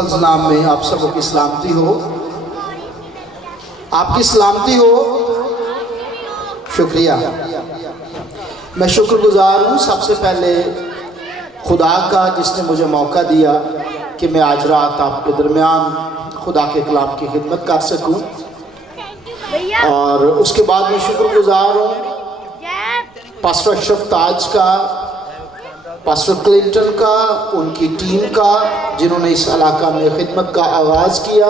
लफ्ज़ नाम में आप सबों की सलामती हो, आपकी सलामती हो। शुक्रिया। मैं शुक्रगुजार हूँ सबसे पहले खुदा का जिसने मुझे मौका दिया कि मैं आज रात आपके दरमियान खुदा के कलाम की खिदमत कर सकूँ, और उसके बाद मैं शुक्रगुजार हूँ पास्टर अशरफ ताज का, पास्टर क्लिंटन का, उनकी टीम का, जिन्होंने इस इलाका में खिदमत का आगाज़ किया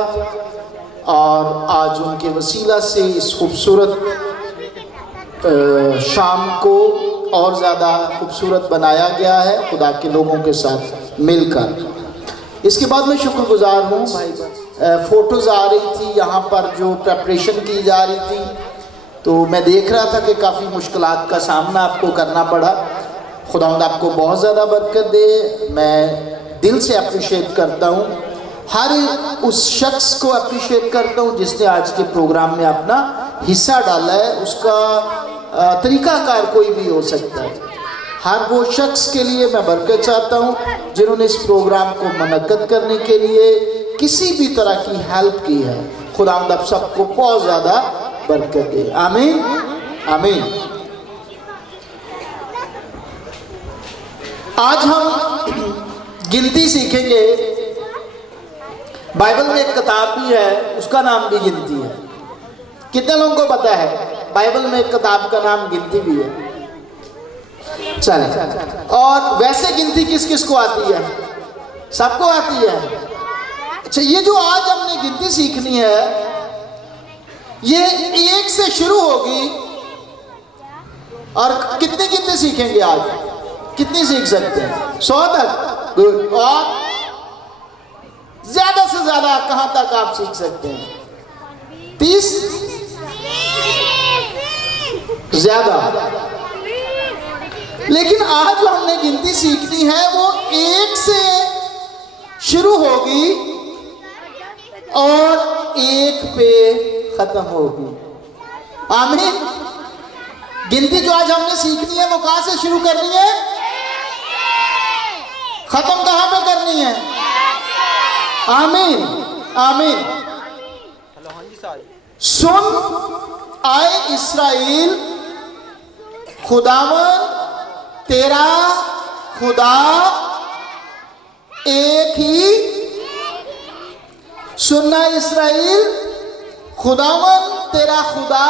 और आज उनके वसीला से इस खूबसूरत शाम को और ज़्यादा खूबसूरत बनाया गया है खुदा के लोगों के साथ मिलकर। इसके बाद मैं शुक्रगुजार हूँ भाई, फ़ोटोज़ आ रही थी यहाँ पर जो प्रेपरेशन की जा रही थी, तो मैं देख रहा था कि काफ़ी मुश्किलात का सामना आपको करना पड़ा। खुदावंद आपको बहुत ज़्यादा बरकत दे। मैं दिल से अप्रिशिएट करता हूँ, हर उस शख्स को अप्रिशिएट करता हूँ जिसने आज के प्रोग्राम में अपना हिस्सा डाला है। उसका तरीक़ाकार कोई भी हो सकता है। हर वो शख्स के लिए मैं बरकत चाहता हूँ जिन्होंने इस प्रोग्राम को मुनक्कद करने के लिए किसी भी तरह की हेल्प की है। खुदावंद आप सबको बहुत ज़्यादा बरकत दे। आमीन आमीन। आज हम गिनती सीखेंगे। बाइबल में एक किताब भी है, उसका नाम भी गिनती है। कितने लोगों को पता है बाइबल में एक किताब का नाम गिनती भी है? चले। और वैसे गिनती किस किस को आती है? सबको आती है। अच्छा, ये जो आज हमने गिनती सीखनी है ये 1 से शुरू होगी, और कितनी गिनती सीखेंगे आज? कितनी सीख सकते हैं? 100 तक? गुड। और ज्यादा से ज्यादा कहां तक आप सीख सकते हैं? 30? ज्यादा। लेकिन आज जो हमने गिनती सीखनी है वो 1 से शुरू होगी और 1 पे खत्म होगी। आमीन। गिनती जो आज हमने सीखनी है वो कहां से शुरू करनी है, खत्म कहां पे करनी है? आमीन आमीन। सुन आए इस्राएल, खुदावन तेरा खुदा एक ही। सुनना इस्राएल, खुदावन तेरा खुदा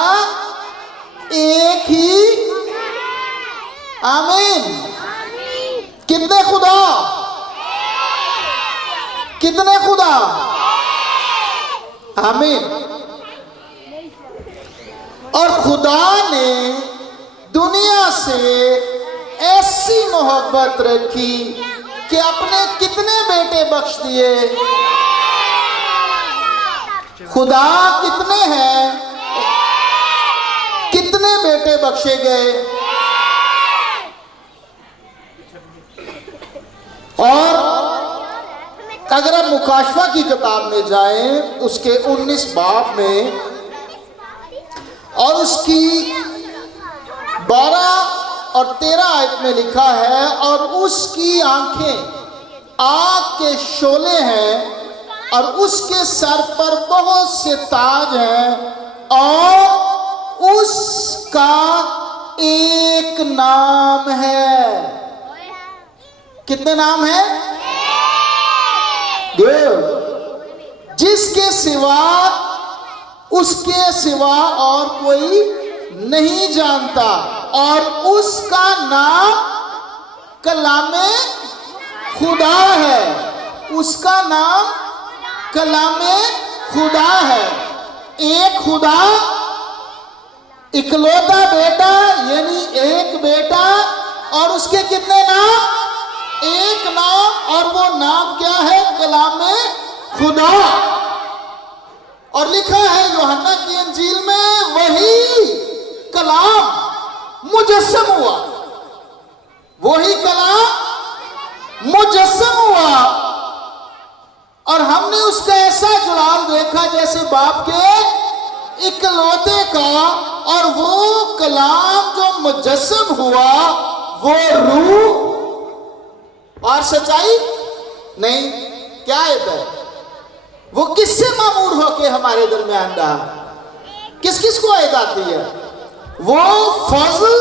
एक ही। आमीन। कितने खुदा? कितने खुदा? आमीन। और खुदा ने दुनिया से ऐसी मोहब्बत रखी कि अपने कितने बेटे बख्श दिए? खुदा कितने हैं? कितने बेटे बख्शे गए? और अगर आप मुकाशवा की किताब में जाएं उसके 19 बाब में और उसकी 12 और 13 आयत में लिखा है, और उसकी आंखें आग के शोले हैं और उसके सर पर बहुत से ताज हैं, और उसका एक नाम है। कितने नाम है? जिसके सिवा उसके सिवा और कोई नहीं जानता, और उसका नाम कलामे खुदा है। उसका नाम कलामे खुदा है। एक खुदा, इकलौता बेटा, यानी एक बेटा, और उसके कितने नाम? एक नाम, और वो नाम क्या है? कलामे खुदा। और लिखा है यूहन्ना की इंजील में, वही कलाम मुजस्सम हुआ, वही कलाम मुजस्सम हुआ, और हमने उसका ऐसा जलाल देखा जैसे बाप के इकलौते का। और वो कलाम जो मुजस्सम हुआ वो रूह और सच्चाई नहीं, क्या है? وہ کس سے معمور ہو کے ہمارے درمیان رہا؟ کس کس کو عید آتی ہے؟ وہ فضل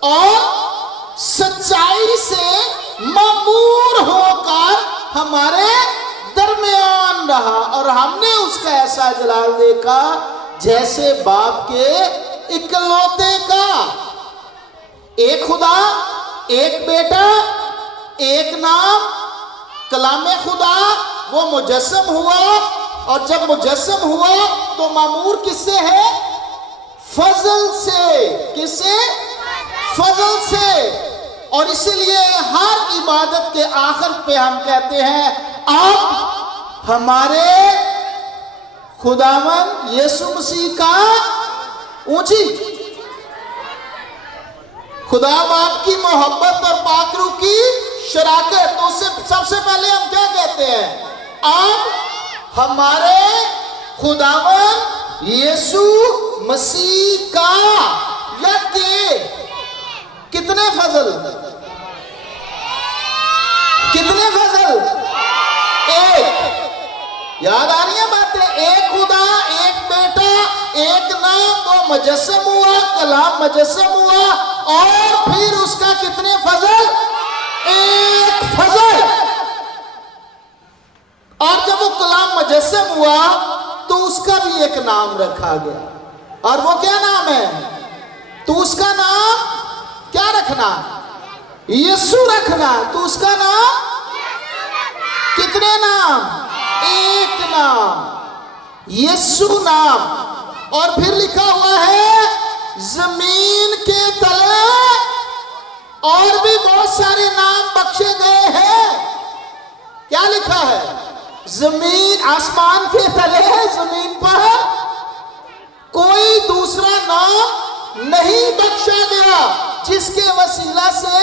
اور سچائی سے معمور ہو کر ہمارے درمیان رہا، اور ہم نے اس کا ایسا جلال دیکھا جیسے باپ کے اکلوتے کا، ایک خدا، ایک بیٹا، ایک نام، کلام خدا وہ مجسم ہوا، اور جب مجسم ہوا تو معمور کس سے ہے؟ فضل سے۔ کس سے؟ فضل سے۔ اور اس لیے ہر عبادت کے آخر پہ ہم کہتے ہیں اب ہمارے خداوند یسوع مسیح کا اونچی خدا باپ کی محبت اور پاک روح کی شراکت۔ تو اسے سب سے پہلے ہم کیا کہتے ہیں؟ اب ہمارے خداوند یسوع مسیح کا یا کہ کتنے فضل؟ کتنے فضل؟ ایک۔ یاد آ رہی ہیں باتیں؟ ایک خدا، ایک بیٹا، ایک نام، وہ مجسم ہوا، کلام مجسم ہوا، اور پھر اس کا کتنے فضل؟ ایک فضل۔ اور جب وہ کلام مجسم ہوا تو اس کا بھی ایک نام رکھا گیا، اور وہ کیا نام ہے؟ تو اس کا نام کیا رکھنا؟ یسوع رکھنا۔ تو اس کا نام کتنے نام؟ ایک نام، یسوع نام۔ اور پھر لکھا ہوا ہے زمین کے تلے اور بھی بہت سارے نام بخشے گئے ہیں۔ کیا لکھا ہے؟ زمین، آسمان کے تلے، زمین پر کوئی دوسرا نام نہیں بخشا گیا جس کے وسیلہ سے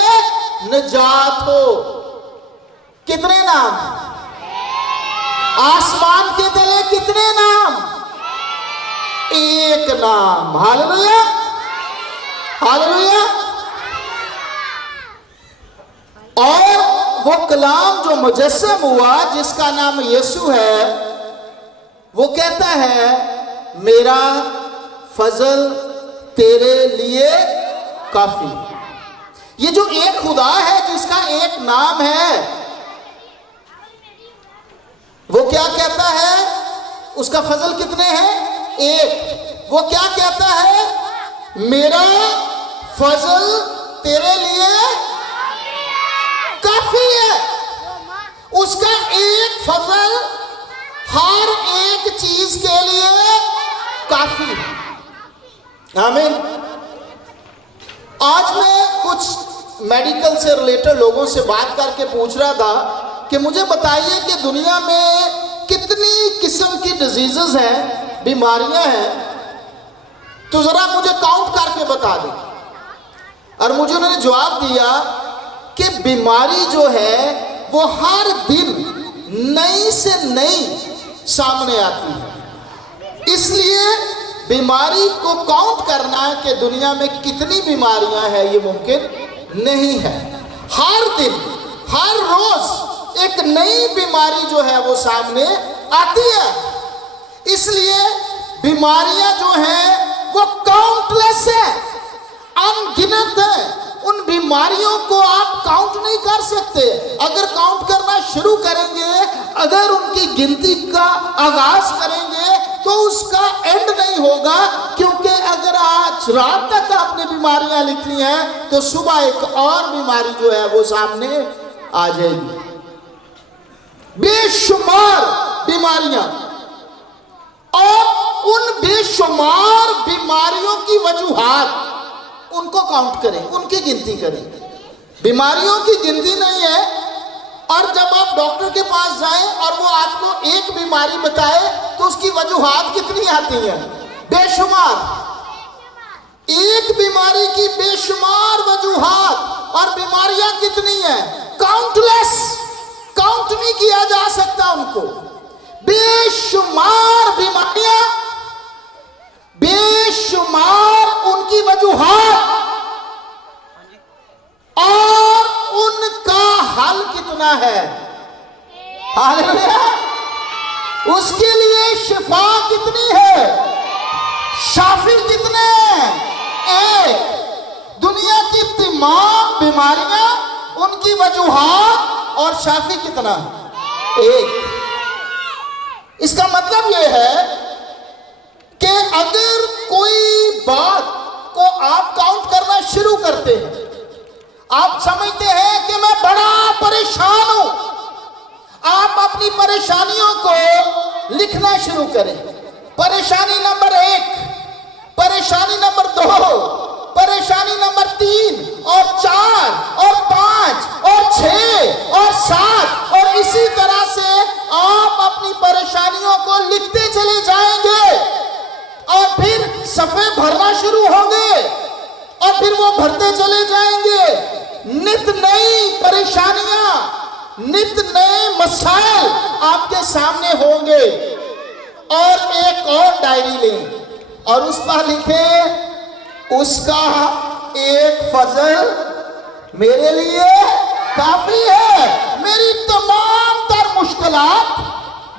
نجات ہو۔ کتنے نام؟ آسمان کے تلے کتنے نام؟ ایک نام۔ Hallelujah, hallelujah. اور وہ کلام جو مجسم ہوا جس کا نام یسوع ہے، وہ کہتا ہے میرا فضل تیرے لیے کافی۔ یہ جو ایک خدا ہے جس کا ایک نام ہے، وہ کیا کہتا ہے؟ اس کا فضل کتنے ہیں؟ ایک۔ وہ کیا کہتا ہے؟ میرا فضل تیرے لیے کافی ہے۔ اس کا ایک فضل ہر ایک چیز کے لیے کافی ہے۔ آمین۔ آج میں کچھ میڈیکل سے ریلیٹڈ لوگوں سے بات کر کے پوچھ رہا تھا کہ مجھے بتائیے کہ دنیا میں کتنی قسم کی ڈیزیزز ہیں، بیماریاں ہیں، تو ذرا مجھے کاؤنٹ کر کے بتا دیں۔ اور مجھے انہوں نے جواب دیا کہ بیماری جو ہے وہ ہر دن نئی سے نئی سامنے آتی ہے، اس لیے بیماری کو کاؤنٹ کرنا کہ دنیا میں کتنی بیماریاں ہیں یہ ممکن نہیں ہے۔ ہر دن، ہر روز ایک نئی بیماری جو ہے وہ سامنے آتی ہے، اس لیے بیماریاں جو ہیں وہ کاؤنٹ لیس ہیں، ان گنت ہیں۔ ان بیماریوں کو آپ کاؤنٹ نہیں کر سکتے۔ اگر کاؤنٹ کرنا شروع کریں گے، اگر ان کی گنتی کا آغاز کریں گے تو اس کا اینڈ نہیں ہوگا، کیونکہ اگر آج رات تک آپ نے بیماریاں لکھی ہیں تو صبح ایک اور بیماری جو ہے وہ سامنے آ جائے گی۔ بے شمار بیماریاں، اور ان بے شمار بیماریوں کی وجوہات ان کو کاؤنٹ کریں، ان کی گنتی کریں۔ بیماریوں کی گنتی نہیں ہے، اور جب آپ ڈاکٹر کے پاس جائیں اور وہ آپ کو ایک بیماری بتائے تو اس کی وجوہات کتنی آتی ہیں؟ بے شمار۔ ایک بیماری کی بے شمار وجوہات، اور بیماریاں کتنی ہیں؟ کاؤنٹ لیس، کاؤنٹ نہیں کیا جا سکتا ان کو۔ بے شمار بیماریاں، بے شمار ان کی وجوہات، اور ان کا حل کتنا ہے؟ ہاللویا۔ اس کے لیے شفا کتنی ہے؟ شافی کتنے؟ ایک۔ دنیا کی تمام بیماریاں، ان کی وجوہات، اور شافی کتنا؟ ایک۔ اس کا مطلب یہ ہے کہ اگر کوئی بات کو آپ کاؤنٹ کرنا شروع کرتے ہیں، آپ سمجھتے ہیں کہ میں بڑا پریشان ہوں، آپ اپنی پریشانیوں کو لکھنا شروع کریں۔ پریشانی نمبر 1، پریشانی نمبر 2، پریشانی نمبر 3 اور 4 اور 5 اور 6 اور 7، اور اسی طرح سے آپ اپنی پریشانیوں کو لکھتے چلے جائیں گے، اور پھر صفحے بھرنا شروع ہوں گے، اور پھر وہ بھرتے چلے جائیں گے۔ نت نئی پریشانیاں، نت نئے مسائل آپ کے سامنے ہوں گے۔ اور ایک اور ڈائری لیں اور اس پر لکھیں، اس کا ایک فضل میرے لیے کافی ہے۔ میری تمام تر مشکلات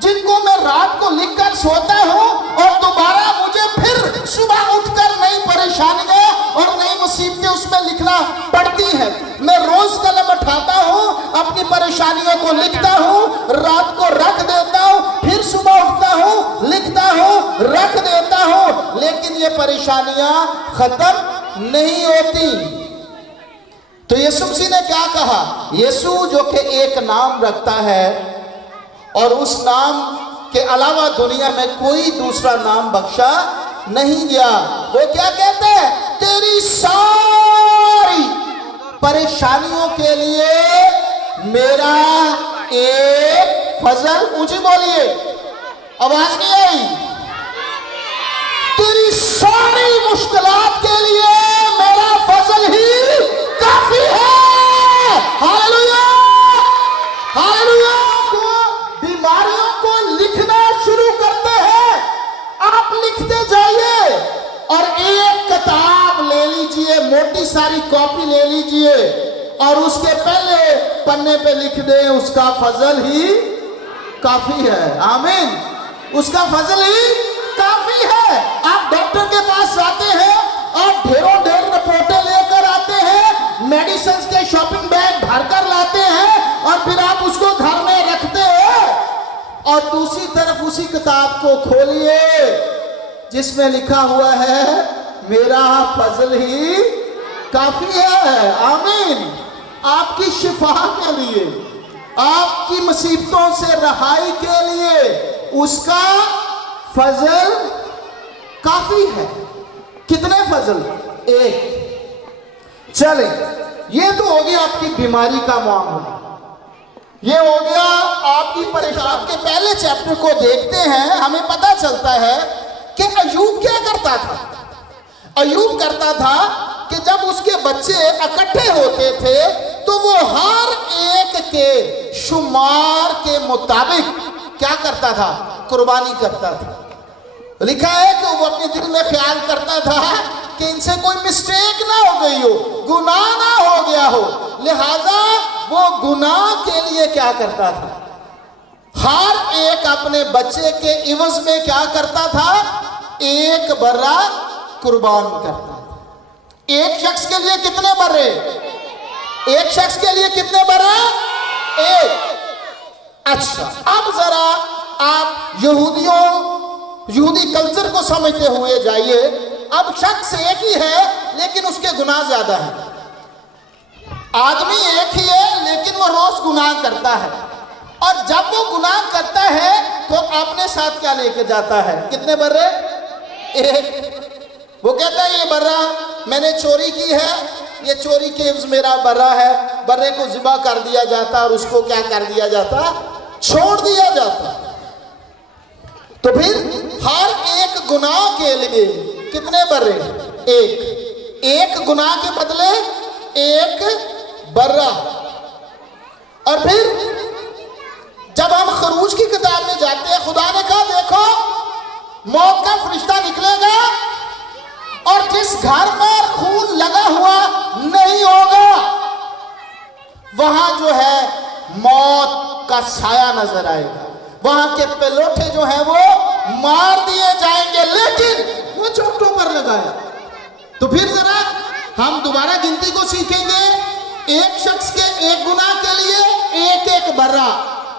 جن کو میں رات کو لکھ کر سوتا ہوں، اور دوبارہ مجھے پھر صبح اٹھ کر نئی پریشانیاں اور نئی مصیبتیں اس میں لکھنا پڑتی ہیں، میں روز قلم اٹھاتا ہوں، اپنی پریشانیوں کو لکھتا ہوں، رات کو رکھ دیتا ہوں، پھر صبح اٹھتا ہوں، لکھتا ہوں، رکھ دیتا ہوں، لیکن یہ پریشانیاں ختم نہیں ہوتی۔ تو یسوع مسیح نے کیا کہا؟ یسوع جو کہ ایک نام رکھتا ہے اور اس نام کے علاوہ دنیا میں کوئی دوسرا نام بخشا نہیں گیا، وہ کیا کہتے ہیں؟ تیری ساری پریشانیوں کے لیے میرا ایک فضل، اونچی بولیے، آواز نہیں آئی، تیری ساری مشکلات کے لیے میرا فضل ہی کافی ہے۔ Hallelujah, hallelujah. بیماریوں کو لکھنا شروع کرتے ہیں، آپ لکھتے جائیے، اور ایک کتاب لے لیجئے، موٹی ساری کاپی لے لیجئے، اور اس کے پہلے پنے پہ لکھ دیں، اس کا فضل ہی کافی ہے۔ آمین، اس کا فضل ہی کافی ہے۔ آپ ڈاکٹر کے پاس جاتے ہیں اور ڈھیروں ڈھیر رپورٹیں لے کر آتے ہیں، میڈیسنز کے شاپنگ بیگ بھر کر لاتے ہیں، اور پھر آپ اس کو گھر میں رکھتے ہیں، اور دوسری طرف اسی کتاب کو کھولیے جس میں لکھا ہوا ہے میرا فضل ہی کافی ہے۔ آمین۔ آپ کی شفا کے لیے، آپ کی مصیبتوں سے رہائی کے لیے اس کا فضل کافی ہے۔ کتنے فضل؟ ایک۔ چلیں، یہ تو ہو گیا آپ کی بیماری کا معاملہ، یہ ہو گیا آپ کی پریشان کے پہلے چیپٹر کو دیکھتے ہیں، ہمیں پتہ چلتا ہے کہ ایوب کیا کرتا تھا۔ ایوب کرتا تھا کہ جب اس کے بچے اکٹھے ہوتے تھے تو وہ ہر ایک کے شمار کے مطابق کیا کرتا تھا؟ قربانی کرتا تھا۔ لکھا ہے کہ وہ اپنے دل میں خیال کرتا تھا کہ ان سے کوئی مسٹیک نہ ہو گئی ہو، گناہ نہ ہو گیا ہو، لہذا وہ گناہ کے لیے کیا کرتا تھا؟ ہر ایک اپنے بچے کے عوض میں کیا کرتا تھا؟ ایک برہ قربان کرتا تھا۔ ایک شخص کے لیے کتنے برے؟ ایک شخص کے لیے کتنے برے؟ ایک۔ اچھا، اب ذرا آپ یہودی کلچر کو سمجھتے ہوئے جائیے۔ اب شخص ایک ہی ہے لیکن اس کے گناہ زیادہ ہیں۔ آدمی ایک ہی ہے لیکن وہ روز گناہ کرتا ہے، اور جب وہ گناہ کرتا ہے تو اپنے ساتھ کیا لے کے جاتا ہے؟ کتنے برے؟ ایک۔ وہ کہتا ہے یہ برہ میں نے چوری کی ہے، یہ چوری کے عوض میرا برہ ہے، برے کو ذبح کر دیا جاتا اور اس کو کیا کر دیا جاتا؟ چھوڑ دیا جاتا۔ تو پھر ہر ایک گناہ کے لیے کتنے برے؟ ایک۔ ایک گناہ کے بدلے ایک برہ۔ اور پھر جب ہم خروج کی کتاب میں جاتے ہیں، خدا نے کہا دیکھو موت کا فرشتہ نکلے گا اور جس گھر پر خون لگا ہوا نہیں ہوگا وہاں جو ہے موت کا سایہ نظر آئے گا۔ वहां के पेलोठे जो है वो मार दिए जाएंगे, लेकिन वो चोटों पर लगाया। तो फिर जरा हम दोबारा गिनती को सीखेंगे। एक शख्स के एक गुनाह के लिए एक एक बर्रा।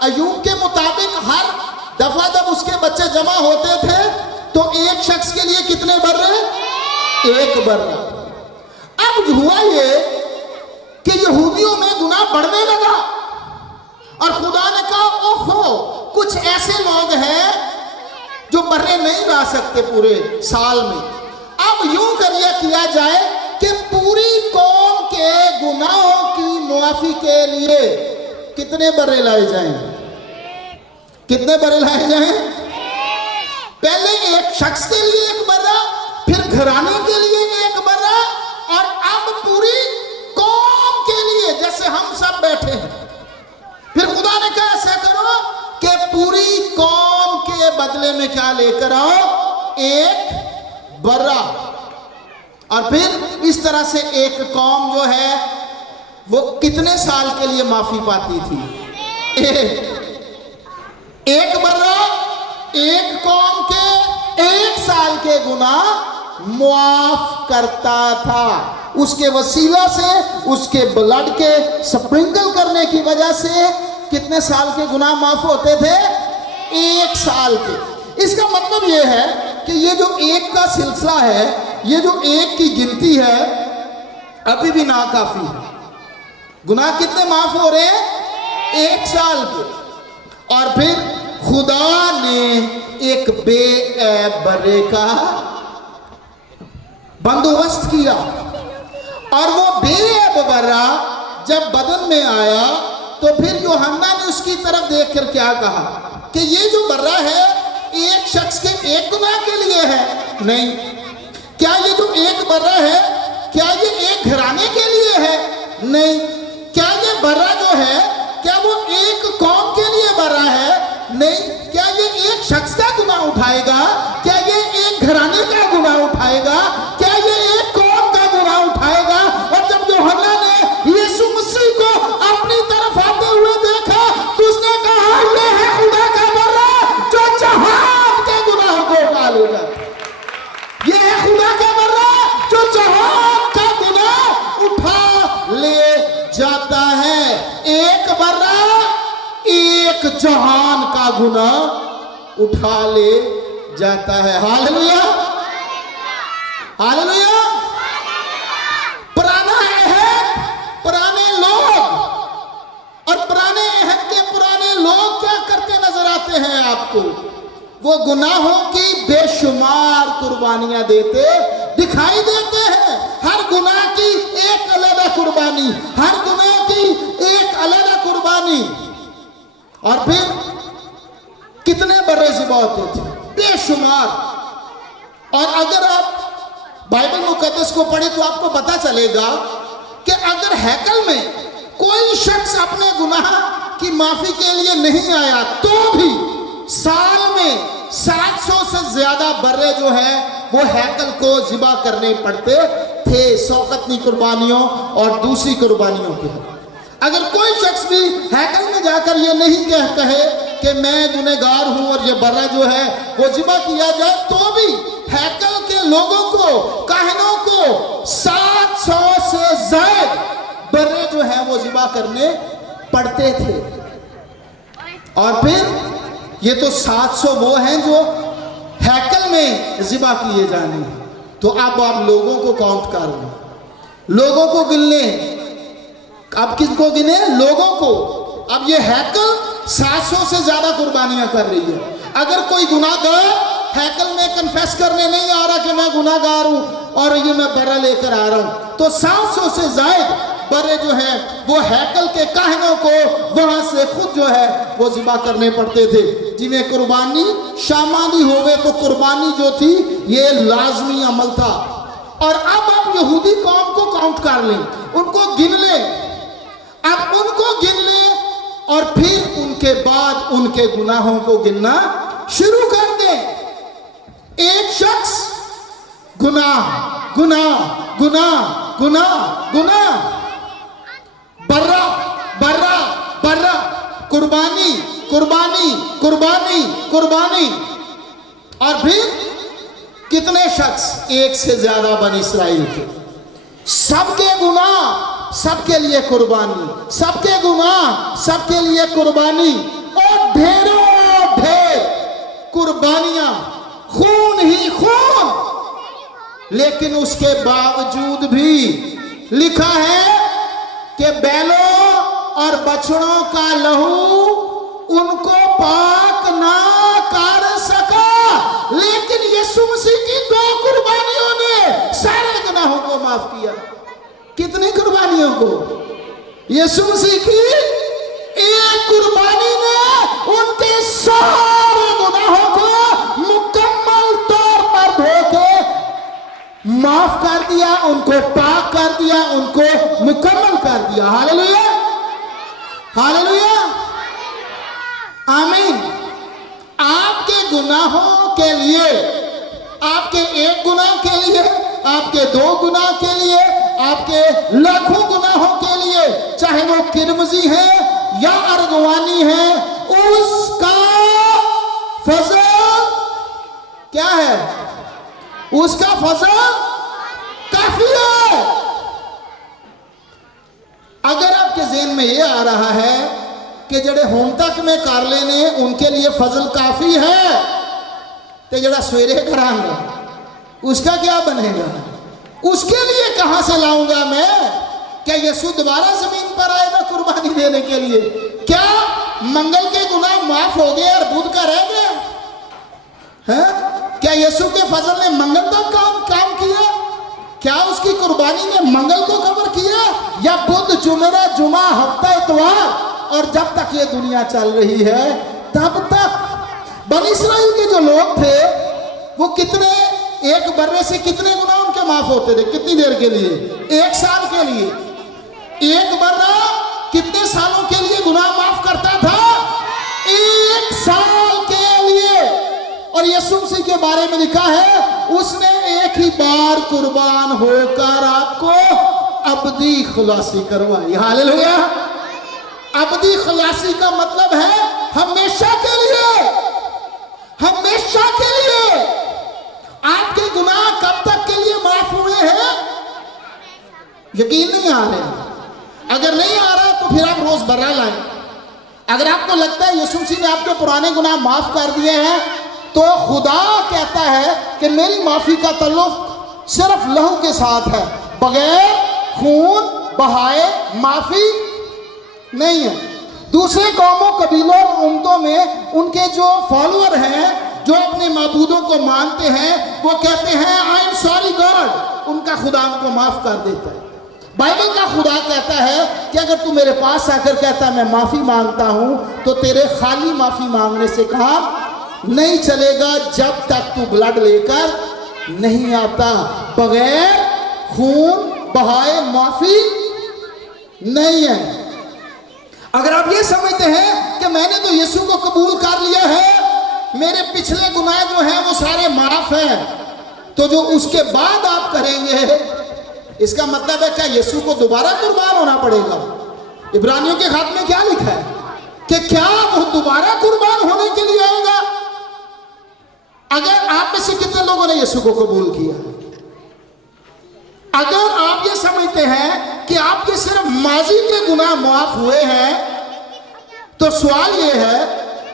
अयूब के मुताबिक हर दफा जब उसके बच्चे जमा होते थे तो एक शख्स के लिए कितने बर्रे? एक बर्रा। अब हुआ ये कि यहूदियों में गुनाह बढ़ने लगा और खुदा ने कहा ओहो, कुछ ऐसे लोग हैं जो बर्रे नहीं ला सकते पूरे साल में। अब यूं करिए किया जाए कि पूरी कौम के गुनाहों की मुआफी के लिए कितने बर्रे लाए जाएं? कितने बर्रे लाए जाएं? पहले एक शख्स के लिए एक बर्रा, फिर घराने के लिए एक बर्रा, और अब पूरी कौम के लिए, जैसे हम सब बैठे हैं। फिर खुदा ने कहा ऐसा करो कि पूरी कौम के बदले में क्या लेकर आओ? एक बर्रा। और फिर इस तरह से एक कौम जो है वो कितने साल के लिए माफी पाती थी? एक बर्रा एक कौम के एक साल के गुनाह मुआफ करता था। उसके वसीला से, उसके ब्लड के स्प्रिंकल करने की वजह से कितने साल के गुनाह माफ होते थे? एक साल के। इसका मतलब यह है कि ये जो एक का सिलसिला है, ये जो एक की गिनती है, अभी भी नाकाफी है। गुनाह कितने माफ हो रहे हैं? एक साल के। और फिर खुदा ने एक बेऐब बर्रे का बंदोबस्त किया, और वो बेऐब बर्रा जब बदन में आया तो फिर यूहन्ना ने उसकी तरफ देखकर क्या कहा कि ये जो बर्रा है एक शख्स के एक गुनाह के लिए है? नहीं। क्या ये जो एक बर्रा है, क्या ये एक घराने के लिए है? नहीं। क्या ये बर्रा जो है, क्या वो एक कौम के लिए बर्रा है? नहीं। क्या ये एक शख्स का गुनाह उठाएगा? क्या ये एक घराने का गुनाह उठाएगा? क्या ये एक कौम का गुनाह उठाएगा? और जब यूहन्ना ने यीशु मसीह को अपनी तरफ आते हुए देखा तो उसने कहा ये है खुदा का बर्रा जो जहान के गुनाह को उठा लेगा। ये है खुदा का बर्रा जो जहान का गुनाह उठा ले जाता है। एक बर्रा एक जहान का गुनाह उठा ले जाता है। Hallelujah, hallelujah. पुराना अहद, पुराने लोग, और पुराने अहद के पुराने लोग क्या करते नजर आते हैं आपको? वो गुनाहों की बेशुमार कुर्बानियां देते दिखाई देते हैं। हर गुनाह की एक अलग कुर्बानी, हर गुनाह की एक अलग कुर्बानी। और फिर कितने बड़े ज़िबा होते थे? बेशुमार। और अगर आप बाइबल मुकद्दस को पढ़े तो आपको पता चलेगा कि अगर हैकल में कोई शख्स अपने गुनाह की माफी के लिए नहीं आया तो भी साल में 700 से ज्यादा बर्रे जो है वो हैकल को ज़िबा करने पड़ते थे, शौकतनी कुर्बानियों और दूसरी कुर्बानियों के। अगर कोई शख्स भी हैकल में जाकर ये नहीं कहे कि मैं गुनहगार हूं और ये बर्रा जो है वो ज़िबा किया जाए, तो भी हैकल के लोगों को, काहिनों को 700 से ज्यादा बर्रे जो है वो ज़िबा करने पड़ते थे। और फिर ये तो 700 वो हैं जो हैकल में ज़िबा किए जाने। तो अब आप लोगों को काउंट कर लें, लोगों को गिन लें। अब किसको गिने? लोगों को। अब ये हैकल 700 से ज्यादा कुर्बानियां कर रही है। अगर कोई गुनाहगार हैकल में कन्फेस करने नहीं आ रहा कि मैं गुनाहगार हूं और ये मैं बर्रा लेकर आ रहा हूं, तो 700 से ज्यादा बर्रे जो है वो हैकल के काहिनों को वहां से खुद जो है वो ज़िबा करने पड़ते थे। जिन्हें कुर्बानी शामानी होवे तो कुर्बानी जो थी ये लाजमी अमल था। और अब आप यहूदी कौम को काउंट कर लें, उनको गिन लें। अब उनको गिन लें और फिर उनके बाद उनके गुनाहों को गिनना शुरू कर दें। एक शख्स गुनाह गुनाह गुनाह गुनाह गुनाह, बर्रा बर्रा बर्रा, कुर्बानी कुर्बानी, कुर्बानी, कुर्बानी। और फिर कितने शख्स, एक से ज्यादा बनी इसराइल के, सबके गुनाह सबके लिए कुर्बानी, सबके गुनाह सबके लिए कुर्बानी, और ढेरों ढेर कुर्बानियां, खून ही खून। लेकिन उसके बावजूद भी लिखा है कि बैलों और बछड़ों का लहू उनको पाक ना कर सका, लेकिन यीशु मसीह की 2 कुर्बानियों ने सारे गुनाहों को माफ किया। कितनी कुर्बानियों को? यीशु मसीह की एक कुर्बानी ने उनके सारे गुनाहों को मुकम्मल तौर पर धो के माफ कर दिया, उनको पाक कर दिया, उनको मुकम्मल कर दिया। हालेलुया, हालेलुया, आमीन। आपके गुनाहों के लिए, आपके एक गुनाह के लिए, आपके 2 गुनाह के लिए, आपके लाखों गुनाहों के लिए, चाहे वो किरमजी है या अर्गवानी है, उसका फजल क्या है? उसका फजल काफी है। अगर आपके ज़हन में ये आ रहा है कि जड़े होम तक में कर लेने उनके लिए फजल काफी है, तो जड़ा सवेरे करांगा उसका क्या बनेगा? उसके लिए कहां से लाऊंगा मैं? क्या यीशु दोबारा जमीन पर आएगा कुर्बानी देने के लिए? क्या मंगल के गुनाह माफ हो गए और बुध का रह गया है? क्या यीशु के फजल ने मंगल तक काम किया? क्या उसकी कुर्बानी ने मंगल को कवर किया? या बुध, जुमेरा, जुमा, हफ्ता, इतवार, और जब तक ये दुनिया चल रही है तब तक? बनी इस्राइल के जो लोग थे वो कितने, एक बर्रे से कितने गुनाह उनके माफ होते थे? कितनी देर के लिए? 1 साल के लिए। एक बर्रा कितने सालों के लिए गुनाह माफ करता था? 1 साल के लिए। और यीशु मसीह के बारे में लिखा है उसने एक ही बार कुर्बान होकर आपको अबदी खुलासी करवाई। हालेलुया। अबदी खुलासी का मतलब है हमेशा के लिए, हमेशा के लिए। आपके गुनाह कब तक के लिए माफ हुए हैं? यकीन नहीं आ रहे। अगर नहीं आ रहा तो फिर आप रोज बर्रा लाएं। अगर आपको लगता है यीशु मसीह ने आपके पुराने गुनाह माफ कर दिए हैं, तो खुदा कहता है कि मेरी माफी का तल्लुक सिर्फ लहू के साथ है, बगैर खून बहाए माफी नहीं है। दूसरे कौमों, कबीलों और उम्मतों में उनके जो फॉलोअर हैं, जो अपने माबूदों को मानते हैं, वो कहते हैं आई एम सॉरी गॉड, उनका खुदा उनको माफ कर देता है। बाइबल का खुदा कहता है कि अगर तू मेरे पास आकर कहता है मैं माफी मांगता हूं, तो तेरे खाली माफी मांगने से काम नहीं चलेगा जब तक तू ब्लड लेकर नहीं आता। बगैर खून बहाए माफी नहीं है। अगर आप ये समझते हैं कि मैंने तो यीशु को कबूल कर लिया है, मेरे पिछले गुनाह जो हैं वो सारे माफ हैं, तो जो उसके बाद आप करेंगे, इसका मतलब है क्या यीशु को दोबारा कुर्बान होना पड़ेगा? इब्रानियों के खत में क्या लिखा है कि क्या वो दोबारा कुर्बान होने के लिए आएगा? अगर आप में से कितने लोगों ने यीशु को कबूल किया? अगर आप ये समझते हैं कि आपके सिर्फ माजी के गुनाह माफ हुए हैं, तो सवाल ये है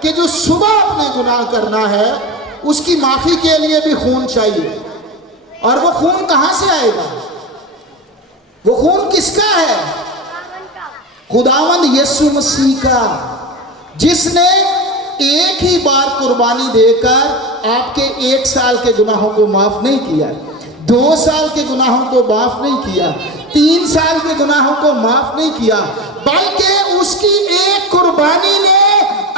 कि जो सुबह अपने गुनाह करना है उसकी माफी के लिए भी खून चाहिए। और वो खून कहां से आएगा? वो खून किसका है? खुदावंद यीशु मसीह का, जिसने एक ही बार कुर्बानी देकर आपके 1 साल के गुनाहों को माफ नहीं किया, 2 साल के गुनाहों को माफ नहीं किया, 3 साल के गुनाहों को माफ नहीं किया, बल्कि उसकी एक कुर्बानी ने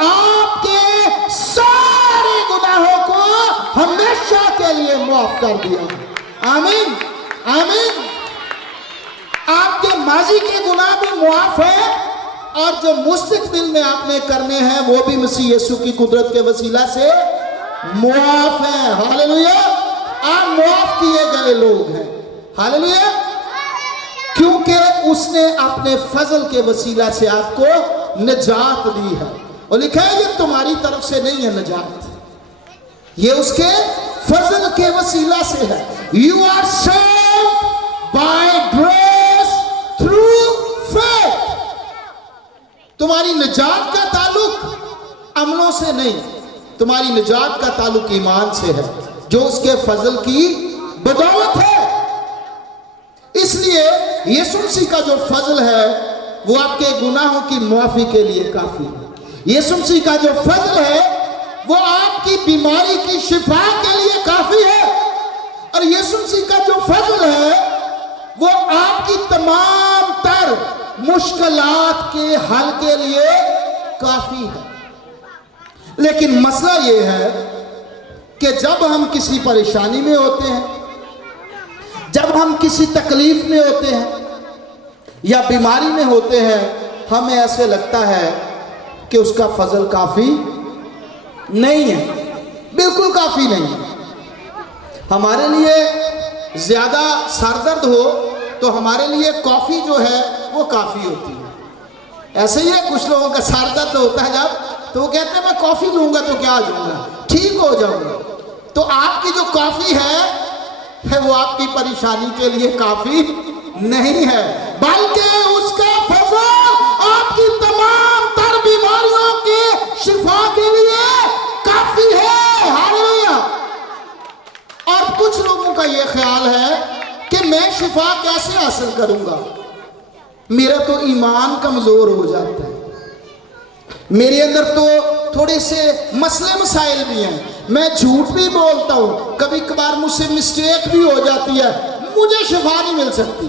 आपके सारे गुनाहों को हमेशा के लिए माफ कर दिया। आमीन, आमीन। आपके माजी के गुनाह भी माफ है, और जो मुस्तकबिल में आपने करने हैं वो भी मसीह यीशु की कुदरत के वसीला से माफ है। हालेलुया। आप माफ किए गए लोग हैं। हालेलुया। क्योंकि उसने अपने फजल के वसीला से आपको निजात दी है। اور لکھا ہے یہ تمہاری طرف سے نہیں ہے نجات, یہ اس کے فضل کے وسیلہ سے ہے. You are saved by grace through faith. تمہاری نجات کا تعلق عملوں سے نہیں, تمہاری نجات کا تعلق ایمان سے ہے جو اس کے فضل کی بدولت ہے. اس لیے یسوع مسیح کا جو فضل ہے وہ آپ کے گناہوں کی معافی کے لیے کافی ہے. یسوع مسیح کا جو فضل ہے وہ آپ کی بیماری کی شفا کے لیے کافی ہے. اور یسوع مسیح کا جو فضل ہے وہ آپ کی تمام تر مشکلات کے حل کے لیے کافی ہے. لیکن مسئلہ یہ ہے کہ جب ہم کسی پریشانی میں ہوتے ہیں, جب ہم کسی تکلیف میں ہوتے ہیں یا بیماری میں ہوتے ہیں, ہمیں ایسے لگتا ہے کہ اس کا فضل کافی نہیں ہے, بالکل کافی نہیں ہے. ہمارے لیے زیادہ سر درد ہو تو ہمارے لیے کافی جو ہے وہ کافی ہوتی ہے. ایسے ہی ہے, کچھ لوگوں کا سر درد ہوتا ہے جب تو وہ کہتے ہیں میں کافی لوں گا تو کیا ہو جاؤں گا, ٹھیک ہو جاؤں گا. تو آپ کی جو کافی ہے وہ آپ کی پریشانی کے لیے کافی نہیں ہے, بلکہ اس کا فضل آپ کی تمام تر بیماریوں کے شفا کے لیے کافی ہے. ہاللیلویا. اور کچھ لوگوں کا یہ خیال ہے کہ میں شفا کیسے حاصل کروں گا, میرا تو ایمان کمزور ہو جاتا ہے, میرے اندر تو تھوڑے سے مسئلے مسائل بھی ہیں, میں جھوٹ بھی بولتا ہوں, کبھی کبھار مجھ سے مسٹیک بھی ہو جاتی ہے, مجھے شفا نہیں مل سکتی.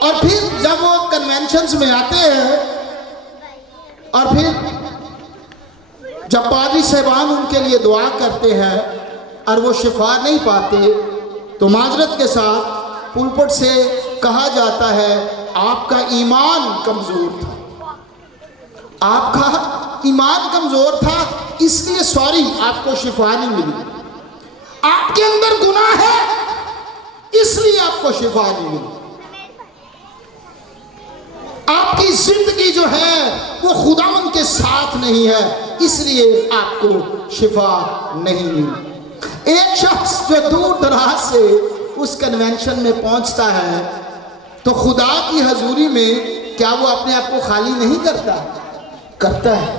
اور پھر جب وہ کنونشنز میں آتے ہیں اور پھر جب پادری صاحبان ان کے لیے دعا کرتے ہیں اور وہ شفا نہیں پاتے تو معذرت کے ساتھ پلپٹ سے کہا جاتا ہے آپ کا ایمان کمزور تھا, آپ کا ایمان کمزور تھا, اس لیے سوری آپ کو شفا نہیں ملی. آپ کے اندر گناہ ہے اس لیے آپ کو شفا نہیں ملی. آپ کی زندگی جو ہے وہ خداوند کے ساتھ نہیں ہے اس لیے آپ کو شفا نہیں ملی. ایک شخص جو دور دراز سے اس کنونشن میں پہنچتا ہے تو خدا کی حضوری میں کیا وہ اپنے آپ کو خالی نہیں کرتا؟ کرتا ہے.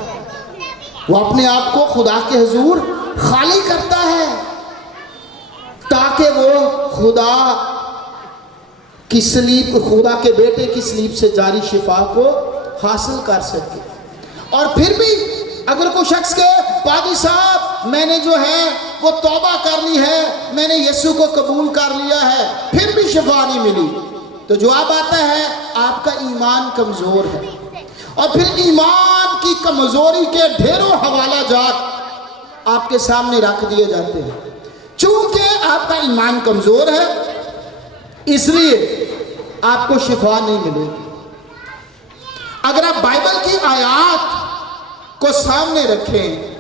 وہ اپنے آپ کو خدا کے حضور خالی کرتا ہے تاکہ وہ خدا کی صلیب, خدا کے بیٹے کی صلیب سے جاری شفا کو حاصل کر سکے. اور پھر بھی اگر کوئی شخص کے پادری صاحب میں نے جو ہے وہ توبہ کر لی ہے, میں نے یسوع کو قبول کر لیا ہے, پھر بھی شفا نہیں ملی, تو جواب آتا ہے آپ کا ایمان کمزور ہے. اور پھر ایمان کی کمزوری کے ڈھیروں حوالہ جات آپ کے سامنے رکھ دیے جاتے ہیں. چونکہ آپ کا ایمان کمزور ہے اس لیے آپ کو شفا نہیں ملے گی. اگر آپ بائبل کی آیات کو سامنے رکھیں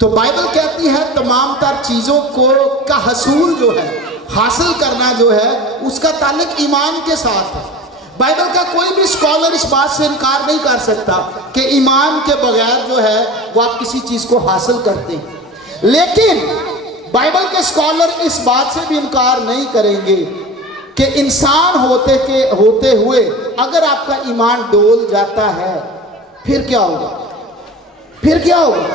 تو بائبل کہتی ہے تمام تر چیزوں کو کا حصول جو ہے, حاصل کرنا جو ہے, اس کا تعلق ایمان کے ساتھ ہے. بائبل کا کوئی بھی اسکالر اس بات سے انکار نہیں کر سکتا کہ ایمان کے بغیر جو ہے وہ آپ کسی چیز کو حاصل کرتے ہیں. لیکن بائبل کے اسکالر اس بات سے بھی انکار نہیں کریں گے کہ انسان ہوتے ہوئے اگر آپ کا ایمان ڈول جاتا ہے پھر کیا ہوگا, پھر کیا ہوگا.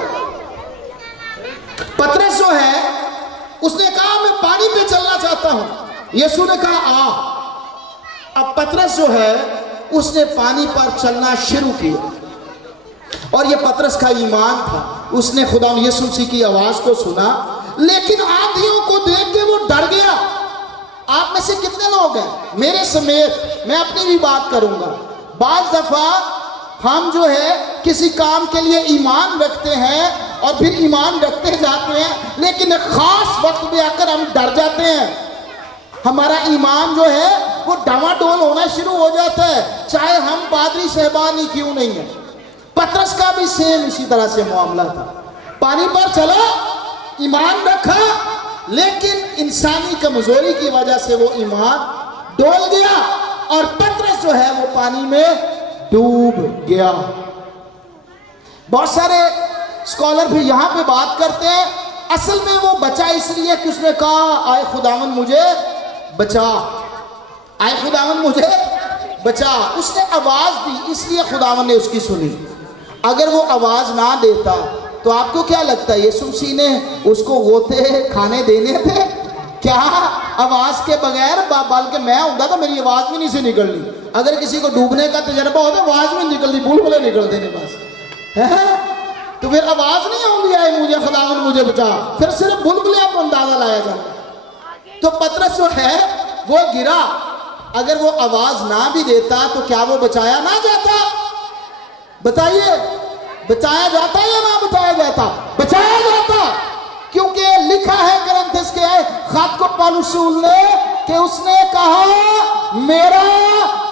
پترس جو ہے اس نے کہا میں پانی پہ چلنا چاہتا ہوں, یسوع نے کہا آ. اب پترس جو ہے اس نے پانی پر چلنا شروع کیا اور یہ پترس کا ایمان تھا. اس نے خدا یسوع مسیح کی آواز کو سنا لیکن آندھیوں کو دیکھ کے وہ ڈر گیا. آپ میں سے کتنے لوگ ہیں, میرے سمیت, میں اپنی بھی بات کروں گا, بعض دفعہ ہم جو ہے کسی کام کے لیے ایمان رکھتے ہیں اور پھر ایمان رکھتے جاتے ہیں لیکن ایک خاص وقت میں آ کر ہم ڈر جاتے ہیں, ہمارا ایمان جو ہے وہ ڈاواڈول ہونا شروع ہو جاتا ہے, چاہے ہم پادری صاحبان ہی کیوں نہیں ہیں. پترس کا بھی سیم اسی طرح سے معاملہ تھا, پانی پر چلا, ایمان رکھا, لیکن انسانی کمزوری کی وجہ سے وہ ایمان ڈول گیا اور پترس جو ہے وہ پانی میں ڈوب گیا. बहुत सारे स्कॉलर भी यहाँ पे बात करते हैं, असल में वो बचा इसलिए कि उसने कहा आए खुदावन मुझे बचा, आए खुदावन मुझे बचा। उसने आवाज दी इसलिए खुदावन ने उसकी सुनी। अगर वो आवाज ना देता तो आपको क्या लगता है यीशु मसीह ने उसको वो थे खाने देने थे क्या? आवाज के बगैर बल्कि मैं होता तो मेरी आवाज भी नहीं से निकलनी। अगर किसी को डूबने का तजर्बा होता आवाज भी निकलती, बुलबुले निकलते नहीं बस है, तो फिर आवाज नहीं होगी आए मुझे खुदावन मुझे बचा, फिर सिर्फ बुलबुले आपको अंदाजा लाया जाए। तो पतरस जो है वो गिरा, अगर वो आवाज ना भी देता तो क्या वो बचाया ना जाता? बताइए, बचाया जाता या ना बचाया जाता? बचाया जाता, क्योंकि लिखा है कुरिन्थियों के खत को पौलुस ने कि उसने कहा मेरा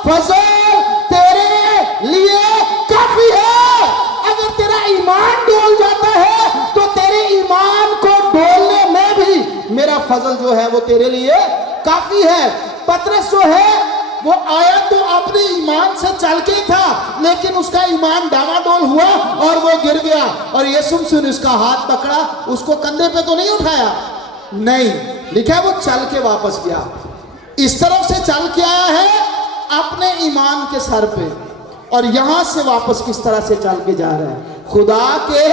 फजल तेरे लिए काफी है। अगर तेरा ईमान डोल जाता है तो तेरे ईमान को डोलने में भी मेरा फजल जो है वो तेरे लिए काफी है। पतरस जो है वो आया तो अपने ईमान से चल के था, लेकिन उसका ईमान डामाडोल हुआ और वो गिर गया, और यीशु मसीह ने उसका हाथ पकड़ा, उसको कंधे पे तो नहीं उठाया, नहीं, लिखा है वो चल के वापस गया। इस तरफ से चल के आया है अपने ईमान के सर पे, और यहां से वापस किस तरह से चल के जा रहा है? खुदा के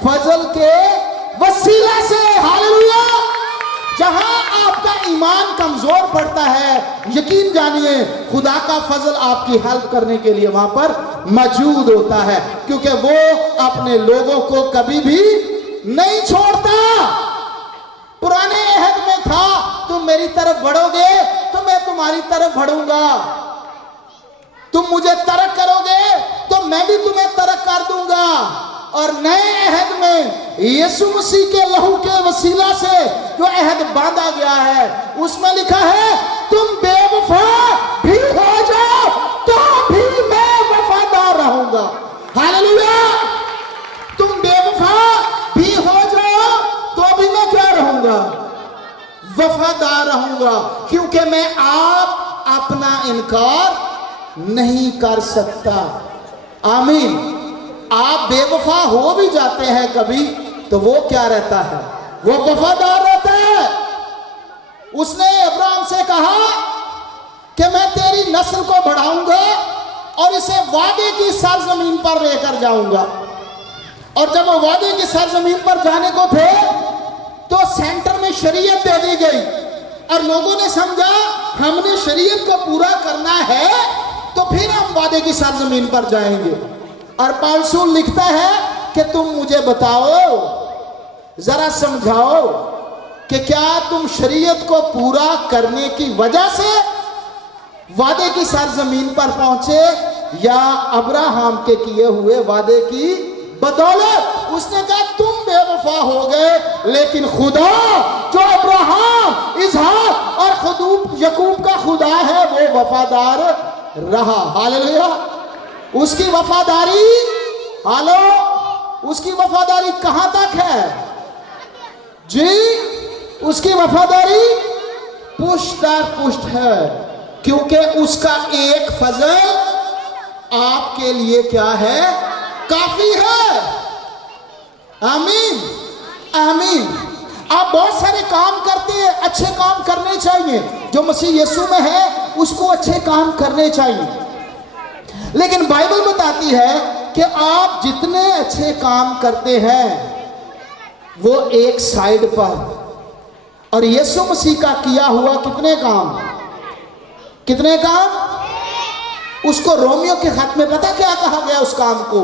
फजल के वसीला से। हालेलुया। जहां आपका ईमान कमजोर पड़ता है, यकीन जानिए खुदा का फजल आपकी हेल्प करने के लिए वहां पर मौजूद होता है, क्योंकि वो अपने लोगों को कभी भी नहीं छोड़ता। पुराने अहद में था तुम मेरी तरफ बढ़ोगे तो मैं तुम्हारी तरफ बढ़ूंगा, तुम मुझे तरक करोगे तो मैं भी तुम्हें तरक कर दूंगा। और नए अहद में यीशु मसीह के लहू के वसीला से जो अहद बांधा गया है उसमें लिखा है तुम बेवफा भी हो जाओ तो भी मैं वफादार रहूंगा। हालेलुया। तुम बेवफा भी हो जाओ तो भी मैं क्या रहूंगा? वफादार रहूंगा, क्योंकि मैं आप अपना इनकार नहीं कर सकता। आमीन। आप बेवफा हो भी जाते हैं कभी तो वो क्या रहता है? वो वफादार रहता है। उसने अब्राहम से कहा कि मैं तेरी नस्ल को बढ़ाऊंगा और इसे वादे की सरजमीन पर लेकर जाऊंगा। और जब वो वादे की सरजमीन पर जाने को थे तो सेंटर में शरीयत दे दी गई, और लोगों ने समझा हमने शरीयत को पूरा करना है तो फिर हम वादे की सरजमीन पर जाएंगे। और पौलुस लिखता है कि तुम मुझे बताओ, जरा समझाओ कि क्या तुम शरीयत को पूरा करने की वजह से वादे की सरजमीन पर पहुंचे या अब्राहम के किए हुए वादे की बदौलत? उसने कहा तुम बेवफा हो गए, लेकिन खुदा जो अब्राहम, इसहाक और खुदूब यकूब का खुदा है वो वफादार रहा। हालेलुया। उसकी वफादारी, हालो, उसकी वफादारी कहां तक है जी? उसकी वफादारी पुष्ट दर पुष्ट है, क्योंकि उसका एक फजल आपके लिए क्या है? काफी है। आमीन। आमीन। आप बहुत सारे काम करते हैं, अच्छे काम करने चाहिए, जो मसीह यीशु में है उसको अच्छे काम करने चाहिए, लेकिन बाइबल बताती है कि आप जितने अच्छे काम करते हैं वो एक साइड पर, और यीशु मसीह का किया हुआ कितने काम? कितने काम? उसको रोमियो के खत में पता क्या कहा गया उस काम को?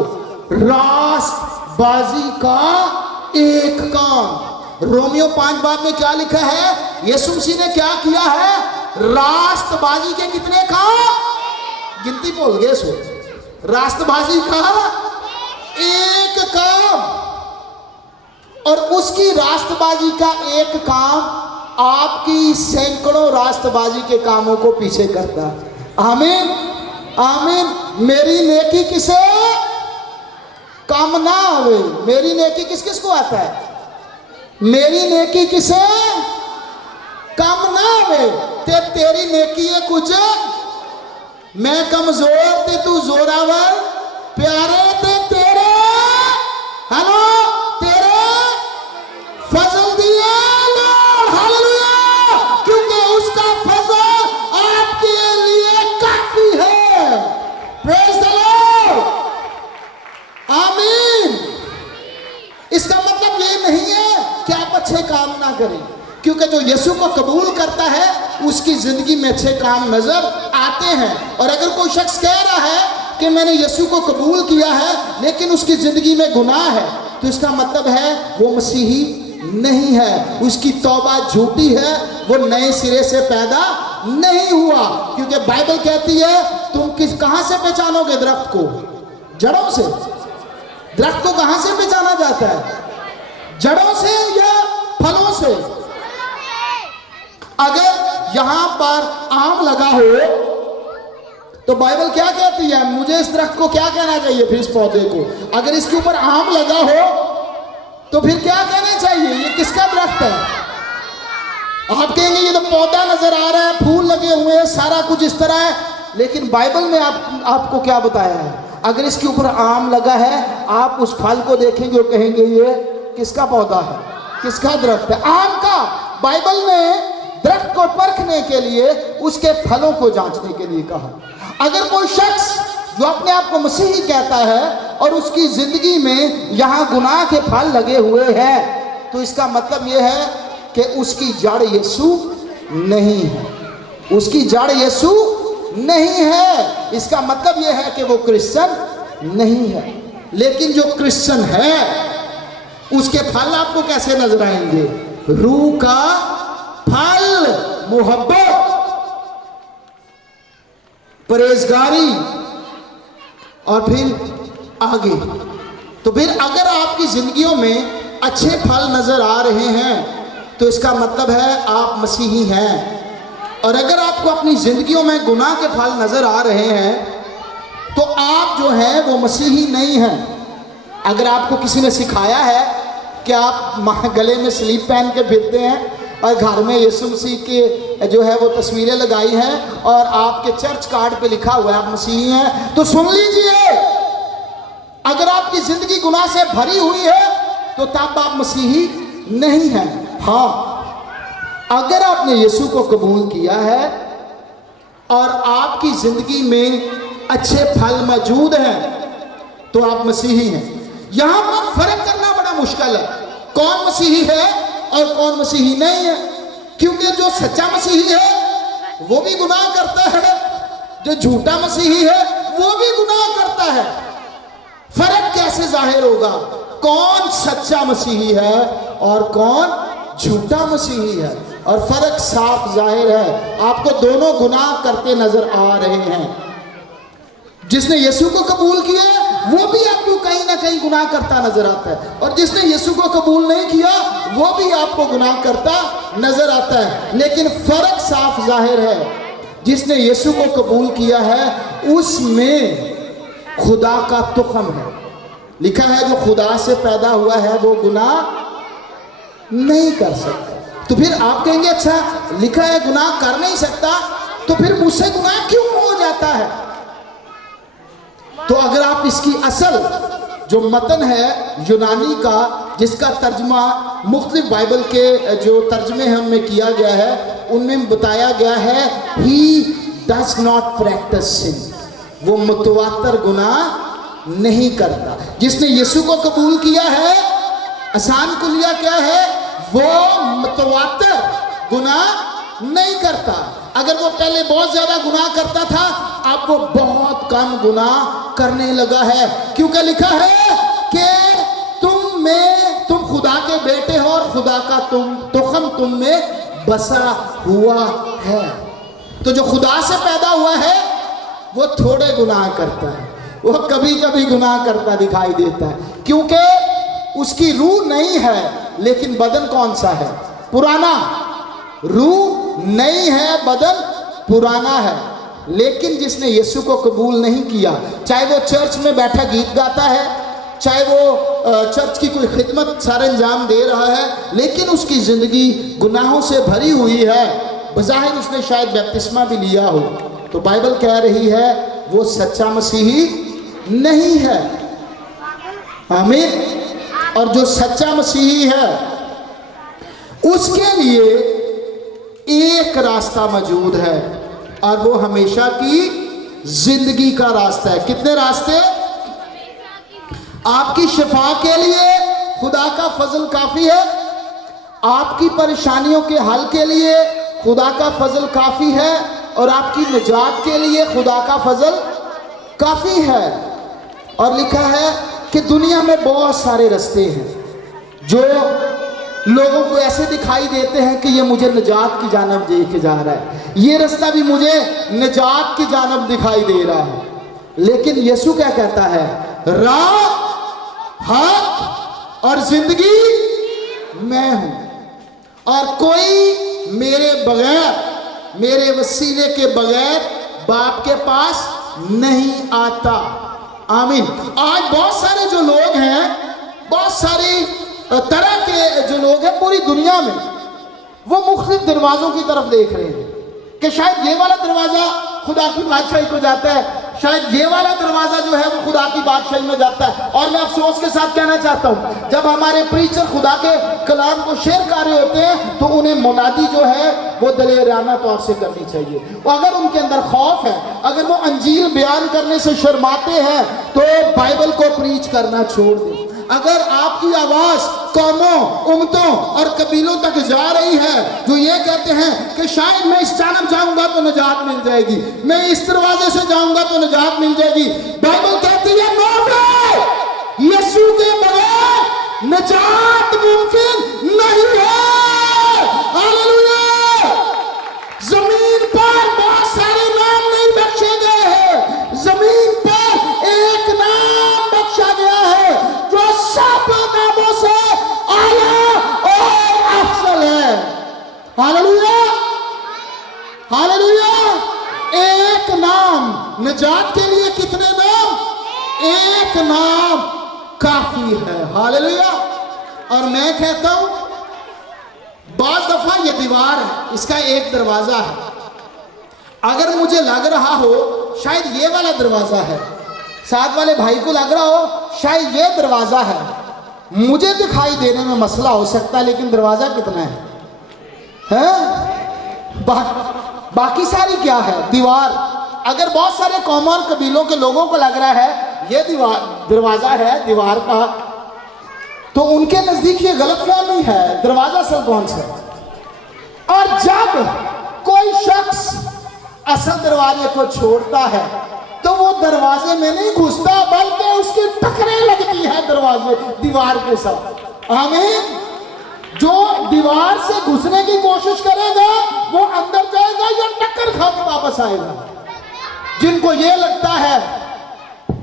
रास्तबाजी का एक काम। रोमियो 5 बाब में क्या लिखा है? यीशु मसीह ने क्या किया है? रास्तबाजी के कितने काम? गिनती बोल गए सो। रास्तबाजी का एक काम, और उसकी रास्तबाजी का एक काम आपकी सैकड़ों रास्तबाजी के कामों को पीछे करता है। आमीन। आमीन। मेरी नेकी किसे कम ना आवे? मेरी नेकी किस किस को आता है? मेरी नेकी किसे कम ना आवे? तेरी नेकी है कुछ, मैं कमजोर ते तू जोरावर, प्यारे ते तेरे हेलो, तेरे फजल दिए लॉर्ड, हालेलुया, क्योंकि उसका फजल आपके लिए काफी है। प्रेज द लॉर्ड, आमीन। इसका मतलब ये नहीं है कि आप अच्छे काम ना करें, क्योंकि जो यीशु को कबूल करता है उसकी जिंदगी में अच्छे काम नजर आते हैं। और अगर कोई शख्स कह रहा है कि मैंने यीशु को कबूल किया है लेकिन उसकी जिंदगी में गुनाह है, तो इसका मतलब है वो मसीही नहीं है, उसकी तौबा झूठी है, वो नए सिरे से पैदा नहीं हुआ। क्योंकि बाइबल कहती है तुम कहां से पहचानोगे दरख्त को? जड़ों से। दरख्त को कहां से पहचाना जाता है? जड़ों से या फलों से? अगर यहां पर आम लगा हो तो बाइबल क्या कहती है? मुझे इस दरख्त को क्या कहना चाहिए? फिर इस पौधे को, अगर इसके ऊपर आम लगा हो तो फिर क्या कहना चाहिए? ये किसका दरख्त है? आप कहेंगे ये तो पौधा नजर आ रहा है, फूल लगे हुए हैं, सारा कुछ इस तरह है, लेकिन बाइबल में आपको क्या बताया है? अगर इसके ऊपर आम लगा है, आप उस फल को देखेंगे और कहेंगे ये किसका पौधा है, किसका दरख्त है? आम का। बाइबल ने दरख्त को परखने के लिए उसके फलों को जांचने के लिए कहा। अगर कोई शख्स जो अपने आप को मसीही कहता है और उसकी जिंदगी में यहां गुनाह के फल लगे हुए हैं, तो इसका मतलब यह है कि उसकी जड़ यीशु नहीं है, उसकी जड़ यीशु नहीं है। इसका मतलब यह है कि वो क्रिश्चियन नहीं है। लेकिन जो क्रिश्चियन है उसके फल आपको कैसे नजर आएंगे? रूह का फल, मोहब्बत, परहेजगारी, और फिर आगे। तो फिर अगर आपकी जिंदगियों में अच्छे फल नजर आ रहे हैं तो इसका मतलब है आप मसीही हैं। और अगर आपको अपनी जिंदगियों में गुनाह के फल नजर आ रहे हैं तो आप जो हैं वो मसीही नहीं हैं। अगर आपको किसी ने सिखाया है कि आप गले में स्लीप पहन के फिरते हैं और घर में यीशु मसीह के जो है वो तस्वीरें लगाई हैं और आपके चर्च कार्ड पे लिखा हुआ है आप मसीही हैं, तो सुन लीजिए, अगर आपकी जिंदगी गुनाह से भरी हुई है तो तब आप मसीही नहीं हैं। हाँ, अगर आपने यीशु को कबूल किया है और आपकी जिंदगी में अच्छे फल मौजूद हैं तो आप मसीही हैं। यहां पर फर्क करना बड़ा मुश्किल है, कौन मसीही है और कौन मसीही नहीं है। क्योंकि जो सच्चा मसीही है वो भी गुनाह करता है, जो झूठा मसीही है वो भी गुनाह करता है। फर्क कैसे जाहिर होगा कौन सच्चा मसीही है और कौन झूठा मसीही है? और फर्क साफ जाहिर है, आपको दोनों गुनाह करते नजर आ रहे हैं। जिसने यीशु को कबूल किया वो भी आपको कहीं ना कहीं गुनाह करता नजर आता है, और जिसने यीशु को कबूल नहीं किया वो भी आपको गुनाह करता नजर आता है। लेकिन फर्क साफ जाहिर है, जिसने यीशु को कबूल किया है उसमें खुदा का तुखम है। लिखा है जो खुदा से पैदा हुआ है वो गुनाह नहीं कर सकता। तो फिर आप कहेंगे अच्छा लिखा है गुनाह कर नहीं सकता, तो फिर मुझसे गुनाह क्यों हो जाता है? तो अगर आप इसकी असल जो मतन है यूनानी का, जिसका तर्जमा मुख्तलिफ बाइबल के जो तर्जमे हैं उनमें किया गया है, उनमें बताया गया है ही डज नॉट प्रैक्टिस सिन, वो मुतवातर गुनाह नहीं करता। जिसने यीशु को कबूल किया है, आसान कुलिया क्या है, वो मुतवातर गुनाह नहीं करता। अगर वो पहले बहुत ज्यादा गुनाह करता था, अब वो बहुत कम गुनाह करने लगा है, क्योंकि लिखा है कि तुम खुदा के बेटे हो और खुदा का तुखम तुम में बसा हुआ है। तो जो खुदा से पैदा हुआ है वो थोड़े गुनाह करता है, वो कभी कभी गुनाह करता दिखाई देता है, क्योंकि उसकी रूह नहीं है लेकिन बदन कौन सा है? पुराना। रूह नहीं है, बदन पुराना है। लेकिन जिसने यीशु को कबूल नहीं किया, चाहे वो चर्च में बैठा गीत गाता है, चाहे वो चर्च की कोई खिदमत सारे अंजाम दे रहा है, लेकिन उसकी ज़िंदगी गुनाहों से भरी हुई है, बज़ाहिर उसने शायद बपतिस्मा भी लिया हो, तो बाइबल कह रही है वो सच्चा मसीही नहीं है। आमीन। और जो सच्चा मसीही है उसके लिए एक रास्ता मौजूद है और वो हमेशा की जिंदगी का रास्ता है। कितने रास्ते? आपकी शिफा के लिए खुदा का फजल काफी है, आपकी परेशानियों के हल के लिए खुदा का फजल काफी है, और आपकी निजात के लिए खुदा का फजल काफी है। और लिखा है कि दुनिया में बहुत सारे रास्ते हैं जो लोगों को ऐसे दिखाई देते हैं कि ये मुझे निजात की जानब लेके जा रहा है, ये रास्ता भी मुझे निजात की जानब दिखाई दे रहा है। लेकिन यीशु क्या कहता है? राह, हक और जिंदगी मैं हूं, और कोई मेरे बगैर, मेरे वसीले के बगैर बाप के पास नहीं आता। आमीन। आज बहुत सारे जो लोग हैं, बहुत सारी तरह के जो लोग हैं पूरी दुनिया में, वो मुख्तलिफ दरवाज़ों की तरफ देख रहे हैं कि शायद ये वाला दरवाज़ा खुदा की बादशाही को जाता है, शायद ये वाला दरवाज़ा जो है वो खुदा की बादशाही में जाता है। और मैं अफसोस के साथ कहना चाहता हूँ, जब हमारे प्रीचर खुदा के कलाम को शेयर कर रहे होते हैं तो उन्हें मुनादी जो है वो दलेराना तौर से करनी चाहिए। और अगर उनके अंदर खौफ है, अगर वो अंजील बयान करने से शर्माते हैं तो बाइबल को प्रीच करना छोड़ दें। अगर आपकी आवाज़ कौमों, उम्मतों और कबीलों तक जा रही है जो ये कहते हैं कि शायद मैं इस जानब जाऊंगा तो निजात मिल जाएगी, मैं इस दरवाजे से जाऊंगा तो निजात मिल जाएगी, बाइबल कहती है नो वे, यीशु के बगैर निजात मुमकिन नहीं है। हालेलुया। जमीन पर बहुत सारे नाम नहीं बख्शे गए हैं, जमीन पर एक नाम बख्शा गया है जो सब नामों से आला और अफजल है। Hallelujah, hallelujah. एक नाम, निजात के लिए कितने नाम? एक नाम काफी है। हालेलुया। और मैं कहता हूं बाज़ दफा ये दीवार है, इसका एक दरवाजा है, अगर मुझे लग रहा हो शायद ये वाला दरवाजा है, साथ वाले भाई को लग रहा हो शायद ये दरवाजा है, मुझे दिखाई देने में मसला हो सकता है, लेकिन दरवाजा कितना है? बाकी सारी क्या है? दीवार। अगर बहुत सारे कौमों और कबीलों के लोगों को लग रहा है ये दरवाजा है दीवार का, तो उनके नजदीक ये गलतफहमी है, दरवाजा असल कौन सा? और जब कोई शख्स असल दरवाजे को छोड़ता है तो वो दरवाजे में नहीं घुसता, बल्कि उसकी टक्करें लगती है दरवाजे, दीवार के साथ। आमीन। जो दीवार से घुसने की कोशिश करेगा वो अंदर जाएगा या टक्कर खा के वापस आएगा। जिनको ये लगता है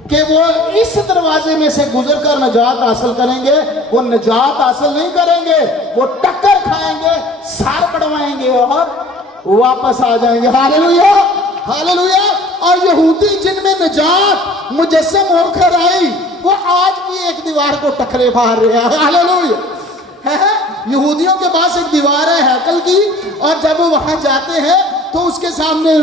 कि वो इस दरवाजे में से गुजरकर निजात हासिल करेंगे, वो निजात हासिल नहीं करेंगे, वो टक्कर खाएंगे, सार बढ़वाएंगे और वापस आ जाएंगे। Hallelujah, hallelujah. और यहूदी जिनमें निजात मुजस्सम होकर आई, वो आज भी एक दीवार को टकरे मार रहे हैं। हालेलुया। यहूदियों के पास एक दीवार है हैकल की, और जब वो वहां जाते हैं तो उसके सामने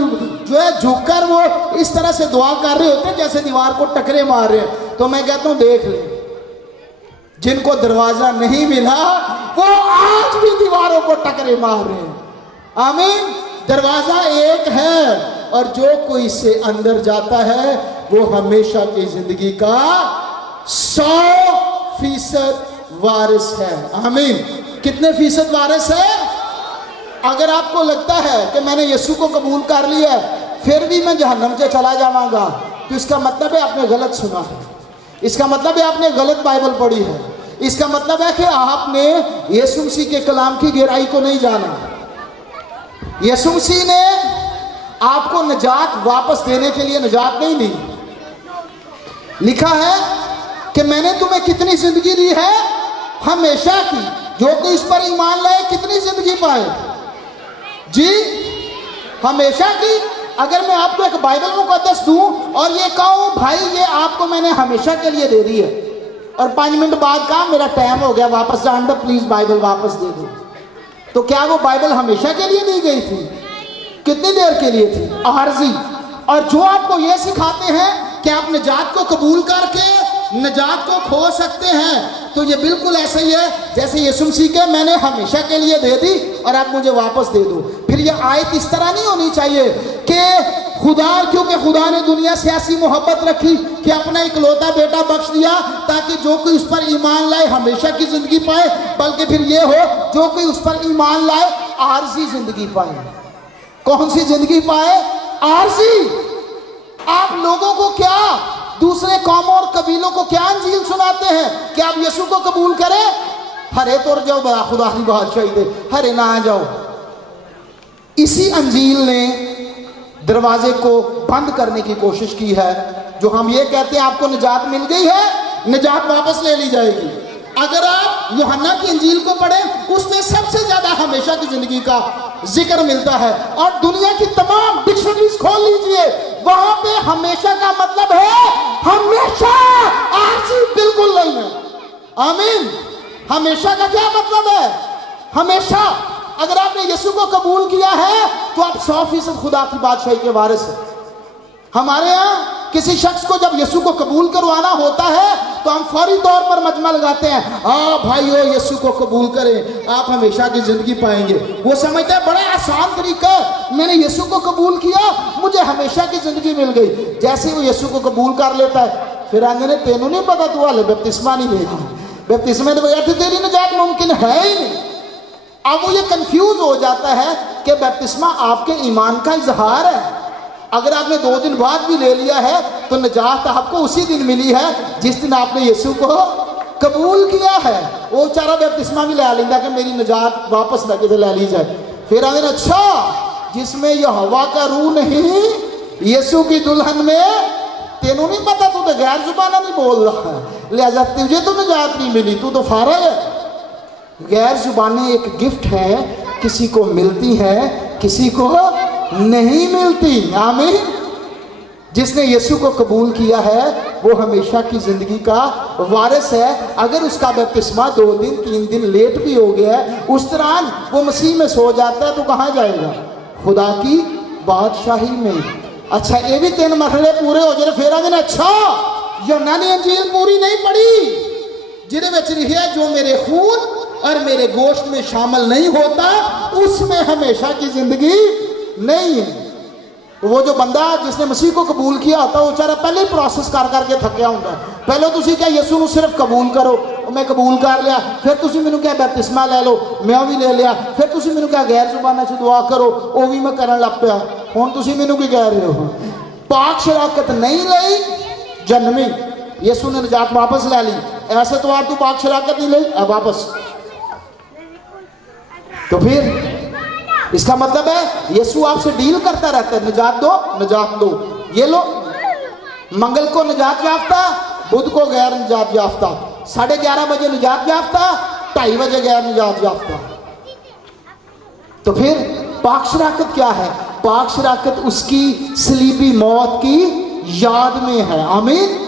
जो है झुककर वो इस तरह से दुआ कर रहे होते हैं जैसे दीवार को टकरे मार रहे हैं। तो मैं कहता हूं देख ले, जिनको दरवाजा नहीं मिला वो आज भी दीवारों को टकरे मार रहे हैं। आमीन। दरवाजा एक है, और जो कोई इससे अंदर जाता है वो हमेशा की जिंदगी का 100% वारिस है। आमीन। कितने फीसद वारिस है? अगर आपको लगता है कि मैंने यीशु को कबूल कर लिया है फिर भी मैं जहन्नम से चला जाऊंगा, तो इसका मतलब है आपने गलत सुना है, इसका मतलब है आपने गलत बाइबल पढ़ी है, इसका मतलब है कि आपने यीशु मसीह के कलाम की गहराई को नहीं जाना। यीशु मसीह ने आपको निजात वापस देने के लिए निजात नहीं दी। लिखा है कि मैंने तुम्हें कितनी जिंदगी दी है? हमेशा की। जो कि इस पर ईमान लाए कितनी जिंदगी पाए? जी, हमेशा की। अगर मैं आपको एक बाइबल मुकद्दस दूं और ये कहूं भाई ये आपको मैंने हमेशा के लिए दे दी है, और 5 मिनट बाद कहा मेरा टाइम हो गया वापस जान दो, प्लीज बाइबल वापस दे दो, तो क्या वो बाइबल हमेशा के लिए दी गई थी? कितनी देर के लिए थी? आर्जी। और जो आपको ये सिखाते हैं कि आप निजात को कबूल करके نجات کو کھو سکتے ہیں تو یہ بالکل ایسا ہی ہے جیسے یسوع مسیح کے میں نے ہمیشہ کے لیے دے دی اور آپ مجھے واپس دے دو. پھر یہ آیت اس طرح نہیں ہونی چاہیے کہ خدا, کیونکہ خدا نے دنیا سے ایسی محبت رکھی کہ اپنا اکلوتا بیٹا بخش دیا تاکہ جو کوئی اس پر ایمان لائے ہمیشہ کی زندگی پائے, بلکہ پھر یہ ہو جو کوئی اس پر ایمان لائے عارضی زندگی پائے. کون سی زندگی پائے؟ عارضی. آپ لوگوں کو کیا, دوسرے قوموں اور قبیلوں کو کیا انجیل سناتے ہیں کہ آپ یسوع کو قبول کریں؟ ہرے توڑ جاؤ بڑا خدا کی بادشاہی دے, ہرے نہ آ جاؤ. اسی انجیل نے دروازے کو بند کرنے کی کوشش کی ہے. جو ہم یہ کہتے ہیں آپ کو نجات مل گئی ہے, نجات واپس لے لی جائے گی. اگر آپ یوحنا کی انجیل کو پڑھیں اس میں سب سے زیادہ ہمیشہ کی زندگی کا ذکر ملتا ہے, اور دنیا کی تمام ڈکشنریز کھول لیجئے وہاں پہ ہمیشہ کا مطلب ہے ہمیشہ, عارضی بالکل نہیں ہے. آمین. ہمیشہ کا کیا مطلب ہے؟ ہمیشہ. اگر آپ نے یسوع کو قبول کیا ہے تو آپ 100% خدا کی بادشاہی کے وارث ہیں. ہمارے ہاں کسی شخص کو جب یسوع کو قبول کروانا ہوتا ہے تو ہم فوری طور پر مجمع لگاتے ہیں, بھائیو یسوع کو قبول کریں آپ ہمیشہ کی زندگی پائیں گے. وہ سمجھتے ہیں بڑا آسان طریقہ, میں نے یسوع کو قبول کیا مجھے ہمیشہ کی زندگی مل گئی. جیسے وہ یسوع کو قبول کر لیتا ہے پھر آگے نے تینوں نہیں پتا تو والے بپتسمہ نہیں لے گا, بپتسمے تو بغیر تیری نجات ممکن ہے ہی نہیں. اب وہ یہ کنفیوز ہو جاتا ہے کہ بپتسمہ آپ کے ایمان کا اظہار ہے. اگر آپ نے 2 دن بعد بھی لے لیا ہے تو نجات آپ کو اسی دن ملی ہے جس دن آپ نے یسوع کو قبول کیا ہے. وہ چارہ بپتسمہ بھی لے لینا کہ میری نجات واپس نہ کدھر لے لی جائے. پھر آگے اچھا جس میں یہ ہوا کا روح نہیں یسوع کی دلہن میں, تینوں نہیں پتا تو غیر زبانہ نہیں بول رہا ہے لہذا تجھے تو نجات نہیں ملی, تو فارغ ہے. غیر زبانیں ایک گفٹ ہے, کسی کو ملتی ہے کسی کو نہیں ملتی. آمین. جس نے یسوع کو قبول کیا ہے وہ ہمیشہ کی زندگی کا وارث ہے. اگر اس کا بپتسمہ 2 دن 3 دن لیٹ بھی ہو گیا ہے, اس دوران وہ مسیح میں سو جاتا ہے تو کہاں جائے گا؟ خدا کی بادشاہی میں. اچھا یہ بھی 3 مرحلے پورے ہو جائے پھر آگے اچھا یوحنا نے انجیل پوری نہیں پڑھی جنہیں میں لکھا جو میرے خون اور میرے گوشت میں شامل نہیں ہوتا اس میں ہمیشہ کی زندگی نہیں ہے. وہ جو بندہ جس نے مسیح کو قبول کیا ہوتا ہے وہ چارہ پہلے ہی پروسیس کر کے تھکیا ہوتا ہے. پہلے تسی کیا یسوع نو صرف قبول کرو, میں قبول کر لیا, پھر تسی مینوں کیا بپتسمہ لے لو, میں بھی لے لیا, پھر تسی مینوں کیا غیر زبانہ سے دعا کرو, وہ بھی میں کرن لگ پیا. ہن تسی مینوں کی کہہ رہے ہو؟ پاک شراکت نہیں لئی جنمی, یسوع نے نجات واپس لے لی. ایسے تو آپ تو پاک شراکت نہیں لئی اب واپس, تو پھر اس کا مطلب ہے یسوع آپ سے ڈیل کرتا رہتا ہے, نجات دو نجات دو, یہ لو. منگل کو نجات یافتہ, بدھ کو غیر نجات یافتہ, 11:30 بجے نجات یافتہ, 2:30 بجے غیر نجات یافتہ. تو پھر پاک شراکت کیا ہے؟ پاک شراکت اس کی صلیبی موت کی یاد میں ہے. آمین.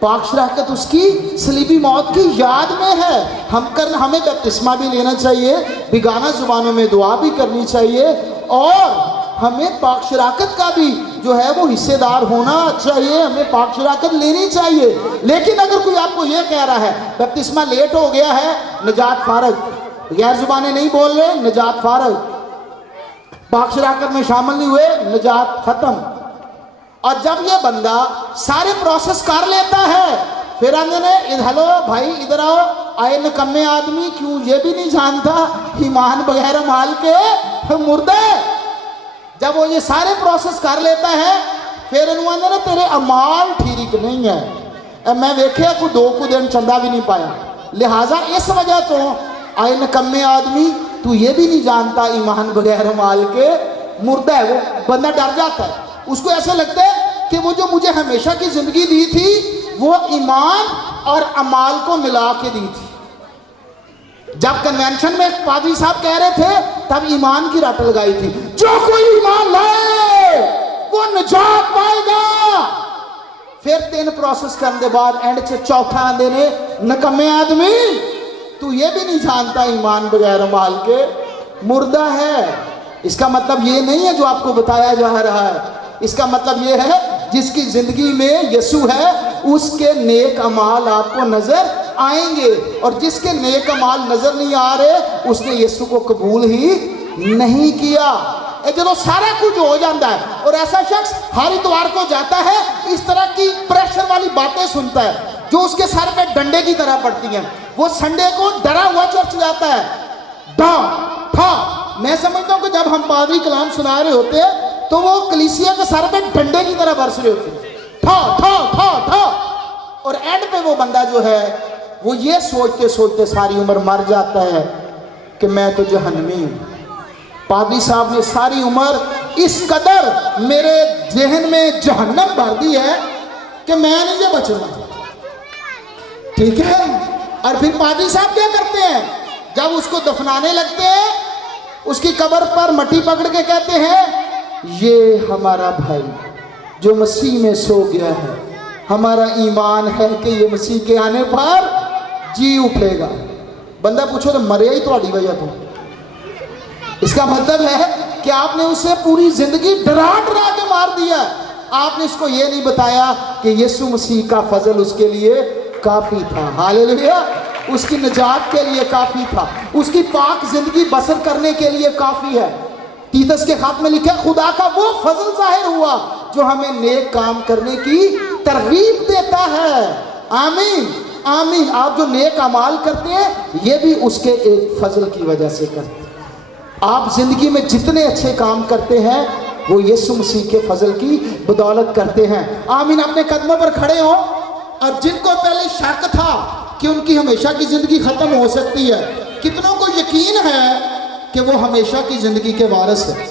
پاک شراکت اس کی صلیبی موت کی یاد میں ہے. ہمیں بپتسمہ بھی لینا چاہیے, بیگانہ زبانوں میں دعا بھی کرنی چاہیے, اور ہمیں پاک شراکت کا بھی جو ہے وہ حصے دار ہونا چاہیے, ہمیں پاک شراکت لینی چاہیے. لیکن اگر کوئی آپ کو یہ کہہ رہا ہے بپتسمہ لیٹ ہو گیا ہے نجات فارغ, غیر زبانیں نہیں بول رہے نجات فارغ, پاک شراکت میں شامل نہیں ہوئے نجات ختم. اور جب یہ بندہ سارے پروسیس کر لیتا ہے پھر آگے نے ہلو بھائی ادھر آؤ, آئے نکمے آدمی کیوں یہ بھی نہیں جانتا ایمان بغیر مال کے مردے. جب وہ یہ سارے پروسیس کر لیتا ہے پھر انہوں نے تیرے امال ٹھیک نہیں ہے, میں ویکھیا کوئی 2 دن چندہ بھی نہیں پایا, لہٰذا اس وجہ تو آئے نکمے آدمی تو یہ بھی نہیں جانتا ایمان بغیر مال کے مردہ ہے. وہ بندہ ڈر جاتا ہے, اس کو ایسے لگتا ہے کہ وہ جو مجھے ہمیشہ کی زندگی دی تھی وہ ایمان اور عمال کو ملا کے دی تھی. جب کنونشن میں پادری صاحب کہہ رہے تھے تب ایمان کی رٹ لگائی تھی, جو کوئی ایمان لائے وہ نجات پائے گا. پھر 3 پروسیس کرنے بعد اینڈ سے چوتھا آندے نے نکمے آدمی تو یہ بھی نہیں جانتا ایمان بغیر عمال کے مردہ ہے. اس کا مطلب یہ نہیں ہے جو آپ کو بتایا جا رہا ہے, اس کا مطلب یہ ہے جس کی زندگی میں یسوع ہے उसके नेक अमाल आपको नजर आएंगे, और जिसके नेक अमाल नजर नहीं आ रहे उसने यीशु को कबूल ही नहीं किया। जो सारा कुछ हो जाता है और ऐसा शख्स हर इतवार को जाता है, इस तरह की प्रेशर वाली बातें सुनता है जो उसके सर पे डंडे की तरह पड़ती हैं, वो संडे को डरा हुआ चर्च जाता है। डा ठा मैं समझता हूं कि जब हम पादरी कलाम सुना रहे होते हैं तो वो कलीसिया के सर पे डंडे की तरह बरस रहे होते हैं, ठा ठा ठा ठा, और एंड पे वो बंदा जो है वो ये सोचते सोचते सारी उम्र मर जाता है कि मैं तो जहन्नमी हूं। पादरी साहब ने सारी उम्र इस कदर मेरे जहन में जहन्नम भर दी है कि मैं नहीं ये बचना, ठीक है। और फिर पादरी साहब क्या करते हैं, जब उसको दफनाने लगते हैं उसकी कब्र पर मट्टी पकड़ के कहते हैं ये हमारा भाई जो मसीह में सो गया है, हमारा ईमान है कि ये मसीह के आने पर जी उठेगा। बंदा पूछो तो मरे ही तुम्हारी वजह तो, इसका मतलब है कि आपने उसे पूरी जिंदगी डरा डरा के मार दिया। आपने इसको ये नहीं बताया कि यीशु मसीह का फजल उसके लिए काफी था, हालेलुया, उसकी निजात के लिए काफी था, उसकी पाक जिंदगी बसर करने के लिए काफी है। तीतस के खात में लिखा खुदा का वो फजल जाहिर हुआ जो हमें नेक काम करने की तरगीब देता है। आमीन आमीन। आप जो नेक अमाल करते हैं ये भी उसके एक फजल की वजह से करते हैं। आप जिंदगी में जितने अच्छे काम करते हैं वो यीशु मसीह के फजल की बदौलत करते हैं। आमीन। अपने कदमों पर खड़े हो। और जिनको पहले शक था कि उनकी हमेशा की जिंदगी खत्म हो सकती है, कितनों को यकीन है कि वो हमेशा की जिंदगी के वारिस है।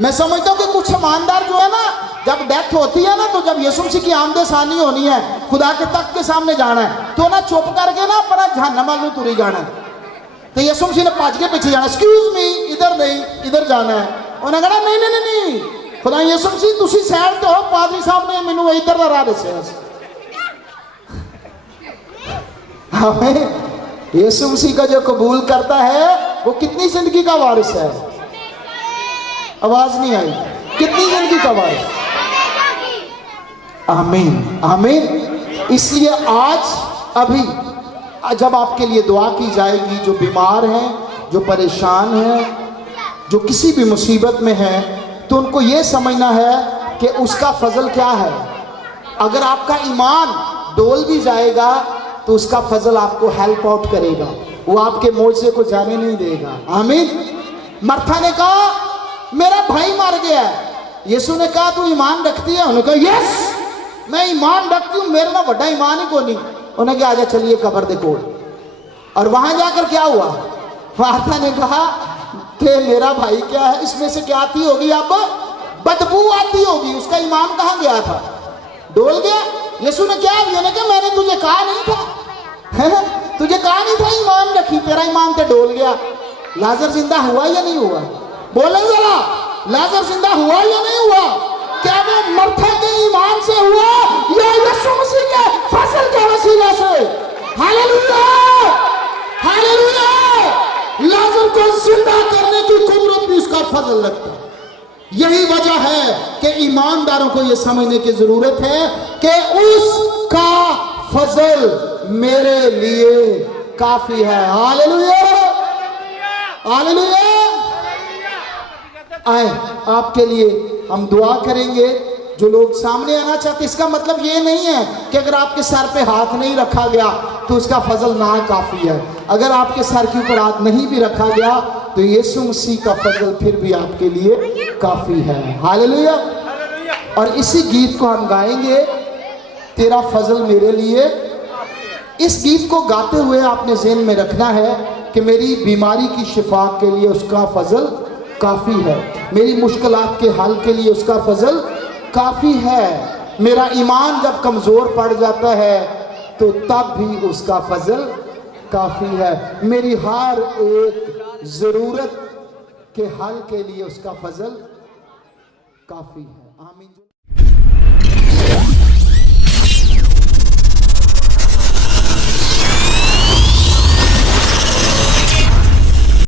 मैं समझता हूँ कि कुछ ईमानदार जो है ना, जब डेथ होती है ना, तो जब यीशु मसीह की आमदे सानी होनी है, खुदा के तख्त के सामने जाना है, तो ना चुप करके ना अपना जहन्नम वालों तुरी जाना है। तो यीशु मसीह ने भज के पीछे जाना, एक्सक्यूज मी, इधर नहीं, इधर जाना है। उन्हें कहा नहीं नहीं नहीं नहीं, खुदा यीशु मसीह तुसी साइड ते हो, पादरी साहब ने मैनू इधर दा राह दस्सिया। हमें यीशु मसीह का जो कबूल करता है वो कितनी जिंदगी का वारिस है। आवाज नहीं आई, कितनी जिंदगी का वारिस। आमीन आमीन। इसलिए आज अभी जब आपके लिए दुआ की जाएगी, जो बीमार हैं, जो परेशान हैं, जो किसी भी मुसीबत में हैं, तो उनको ये समझना है कि उसका फजल क्या है। अगर आपका ईमान डोल भी जाएगा तो उसका फजल आपको हेल्प आउट करेगा, वो आपके मोर्चे को जाने नहीं देगा। आमीन। मर्था ने कहा मेरा भाई मर गया है। यीशु ने कहा तू ईमान रखती है? उन्होंने कहा यस मैं ईमान रखती हूँ, मेरे में बड़ा ईमान ही को नहीं। उन्हें कहा आजा चलिए कब्र देखो। और वहां जाकर क्या हुआ, मार्था ने कहा कि मेरा भाई क्या है, इसमें से क्या आती होगी, अब बदबू आती होगी। उसका ईमान कहाँ गया था, डोल गया। यीशु ने क्या दिया, कहा मैंने तुझे कहा नहीं था, तुझे कहा नहीं था ईमान रखी, तेरा ईमान तो डोल गया। लाजर जिंदा हुआ या नहीं हुआ, बोले जरा, लाजर जिंदा हुआ या नहीं हुआ? क्या वो मर्था के ईमान से हुआ या यीशु मसीह के फजल के वसीले से? Hallelujah hallelujah. लाजर को जिंदा करने की कुदरत भी उसका फजल लगता है। यही वजह है कि ईमानदारों को यह समझने की जरूरत है कि उसका फजल मेरे लिए काफी है। Hallelujah hallelujah. आए आपके लिए हम दुआ करेंगे। जो लोग सामने आना चाहते, इसका मतलब ये नहीं है कि अगर आपके सर पे हाथ नहीं रखा गया तो उसका फजल ना काफी है। अगर आपके सर के ऊपर हाथ नहीं भी रखा गया तो यीशु मसीह का फजल फिर भी आपके लिए काफी है। हालेलुया। और इसी गीत को हम गाएंगे, तेरा फजल मेरे लिए। इस गीत को गाते हुए आपने ज़हन में रखना है कि मेरी बीमारी की शिफा के लिए उसका फजल काफ़ी है, मेरी मुश्किलात के हल के लिए उसका फजल काफ़ी है। मेरा ईमान जब कमज़ोर पड़ जाता है तो तब भी उसका फजल काफ़ी है। मेरी हर एक ज़रूरत के हल के लिए उसका फजल काफ़ी है। आमीन।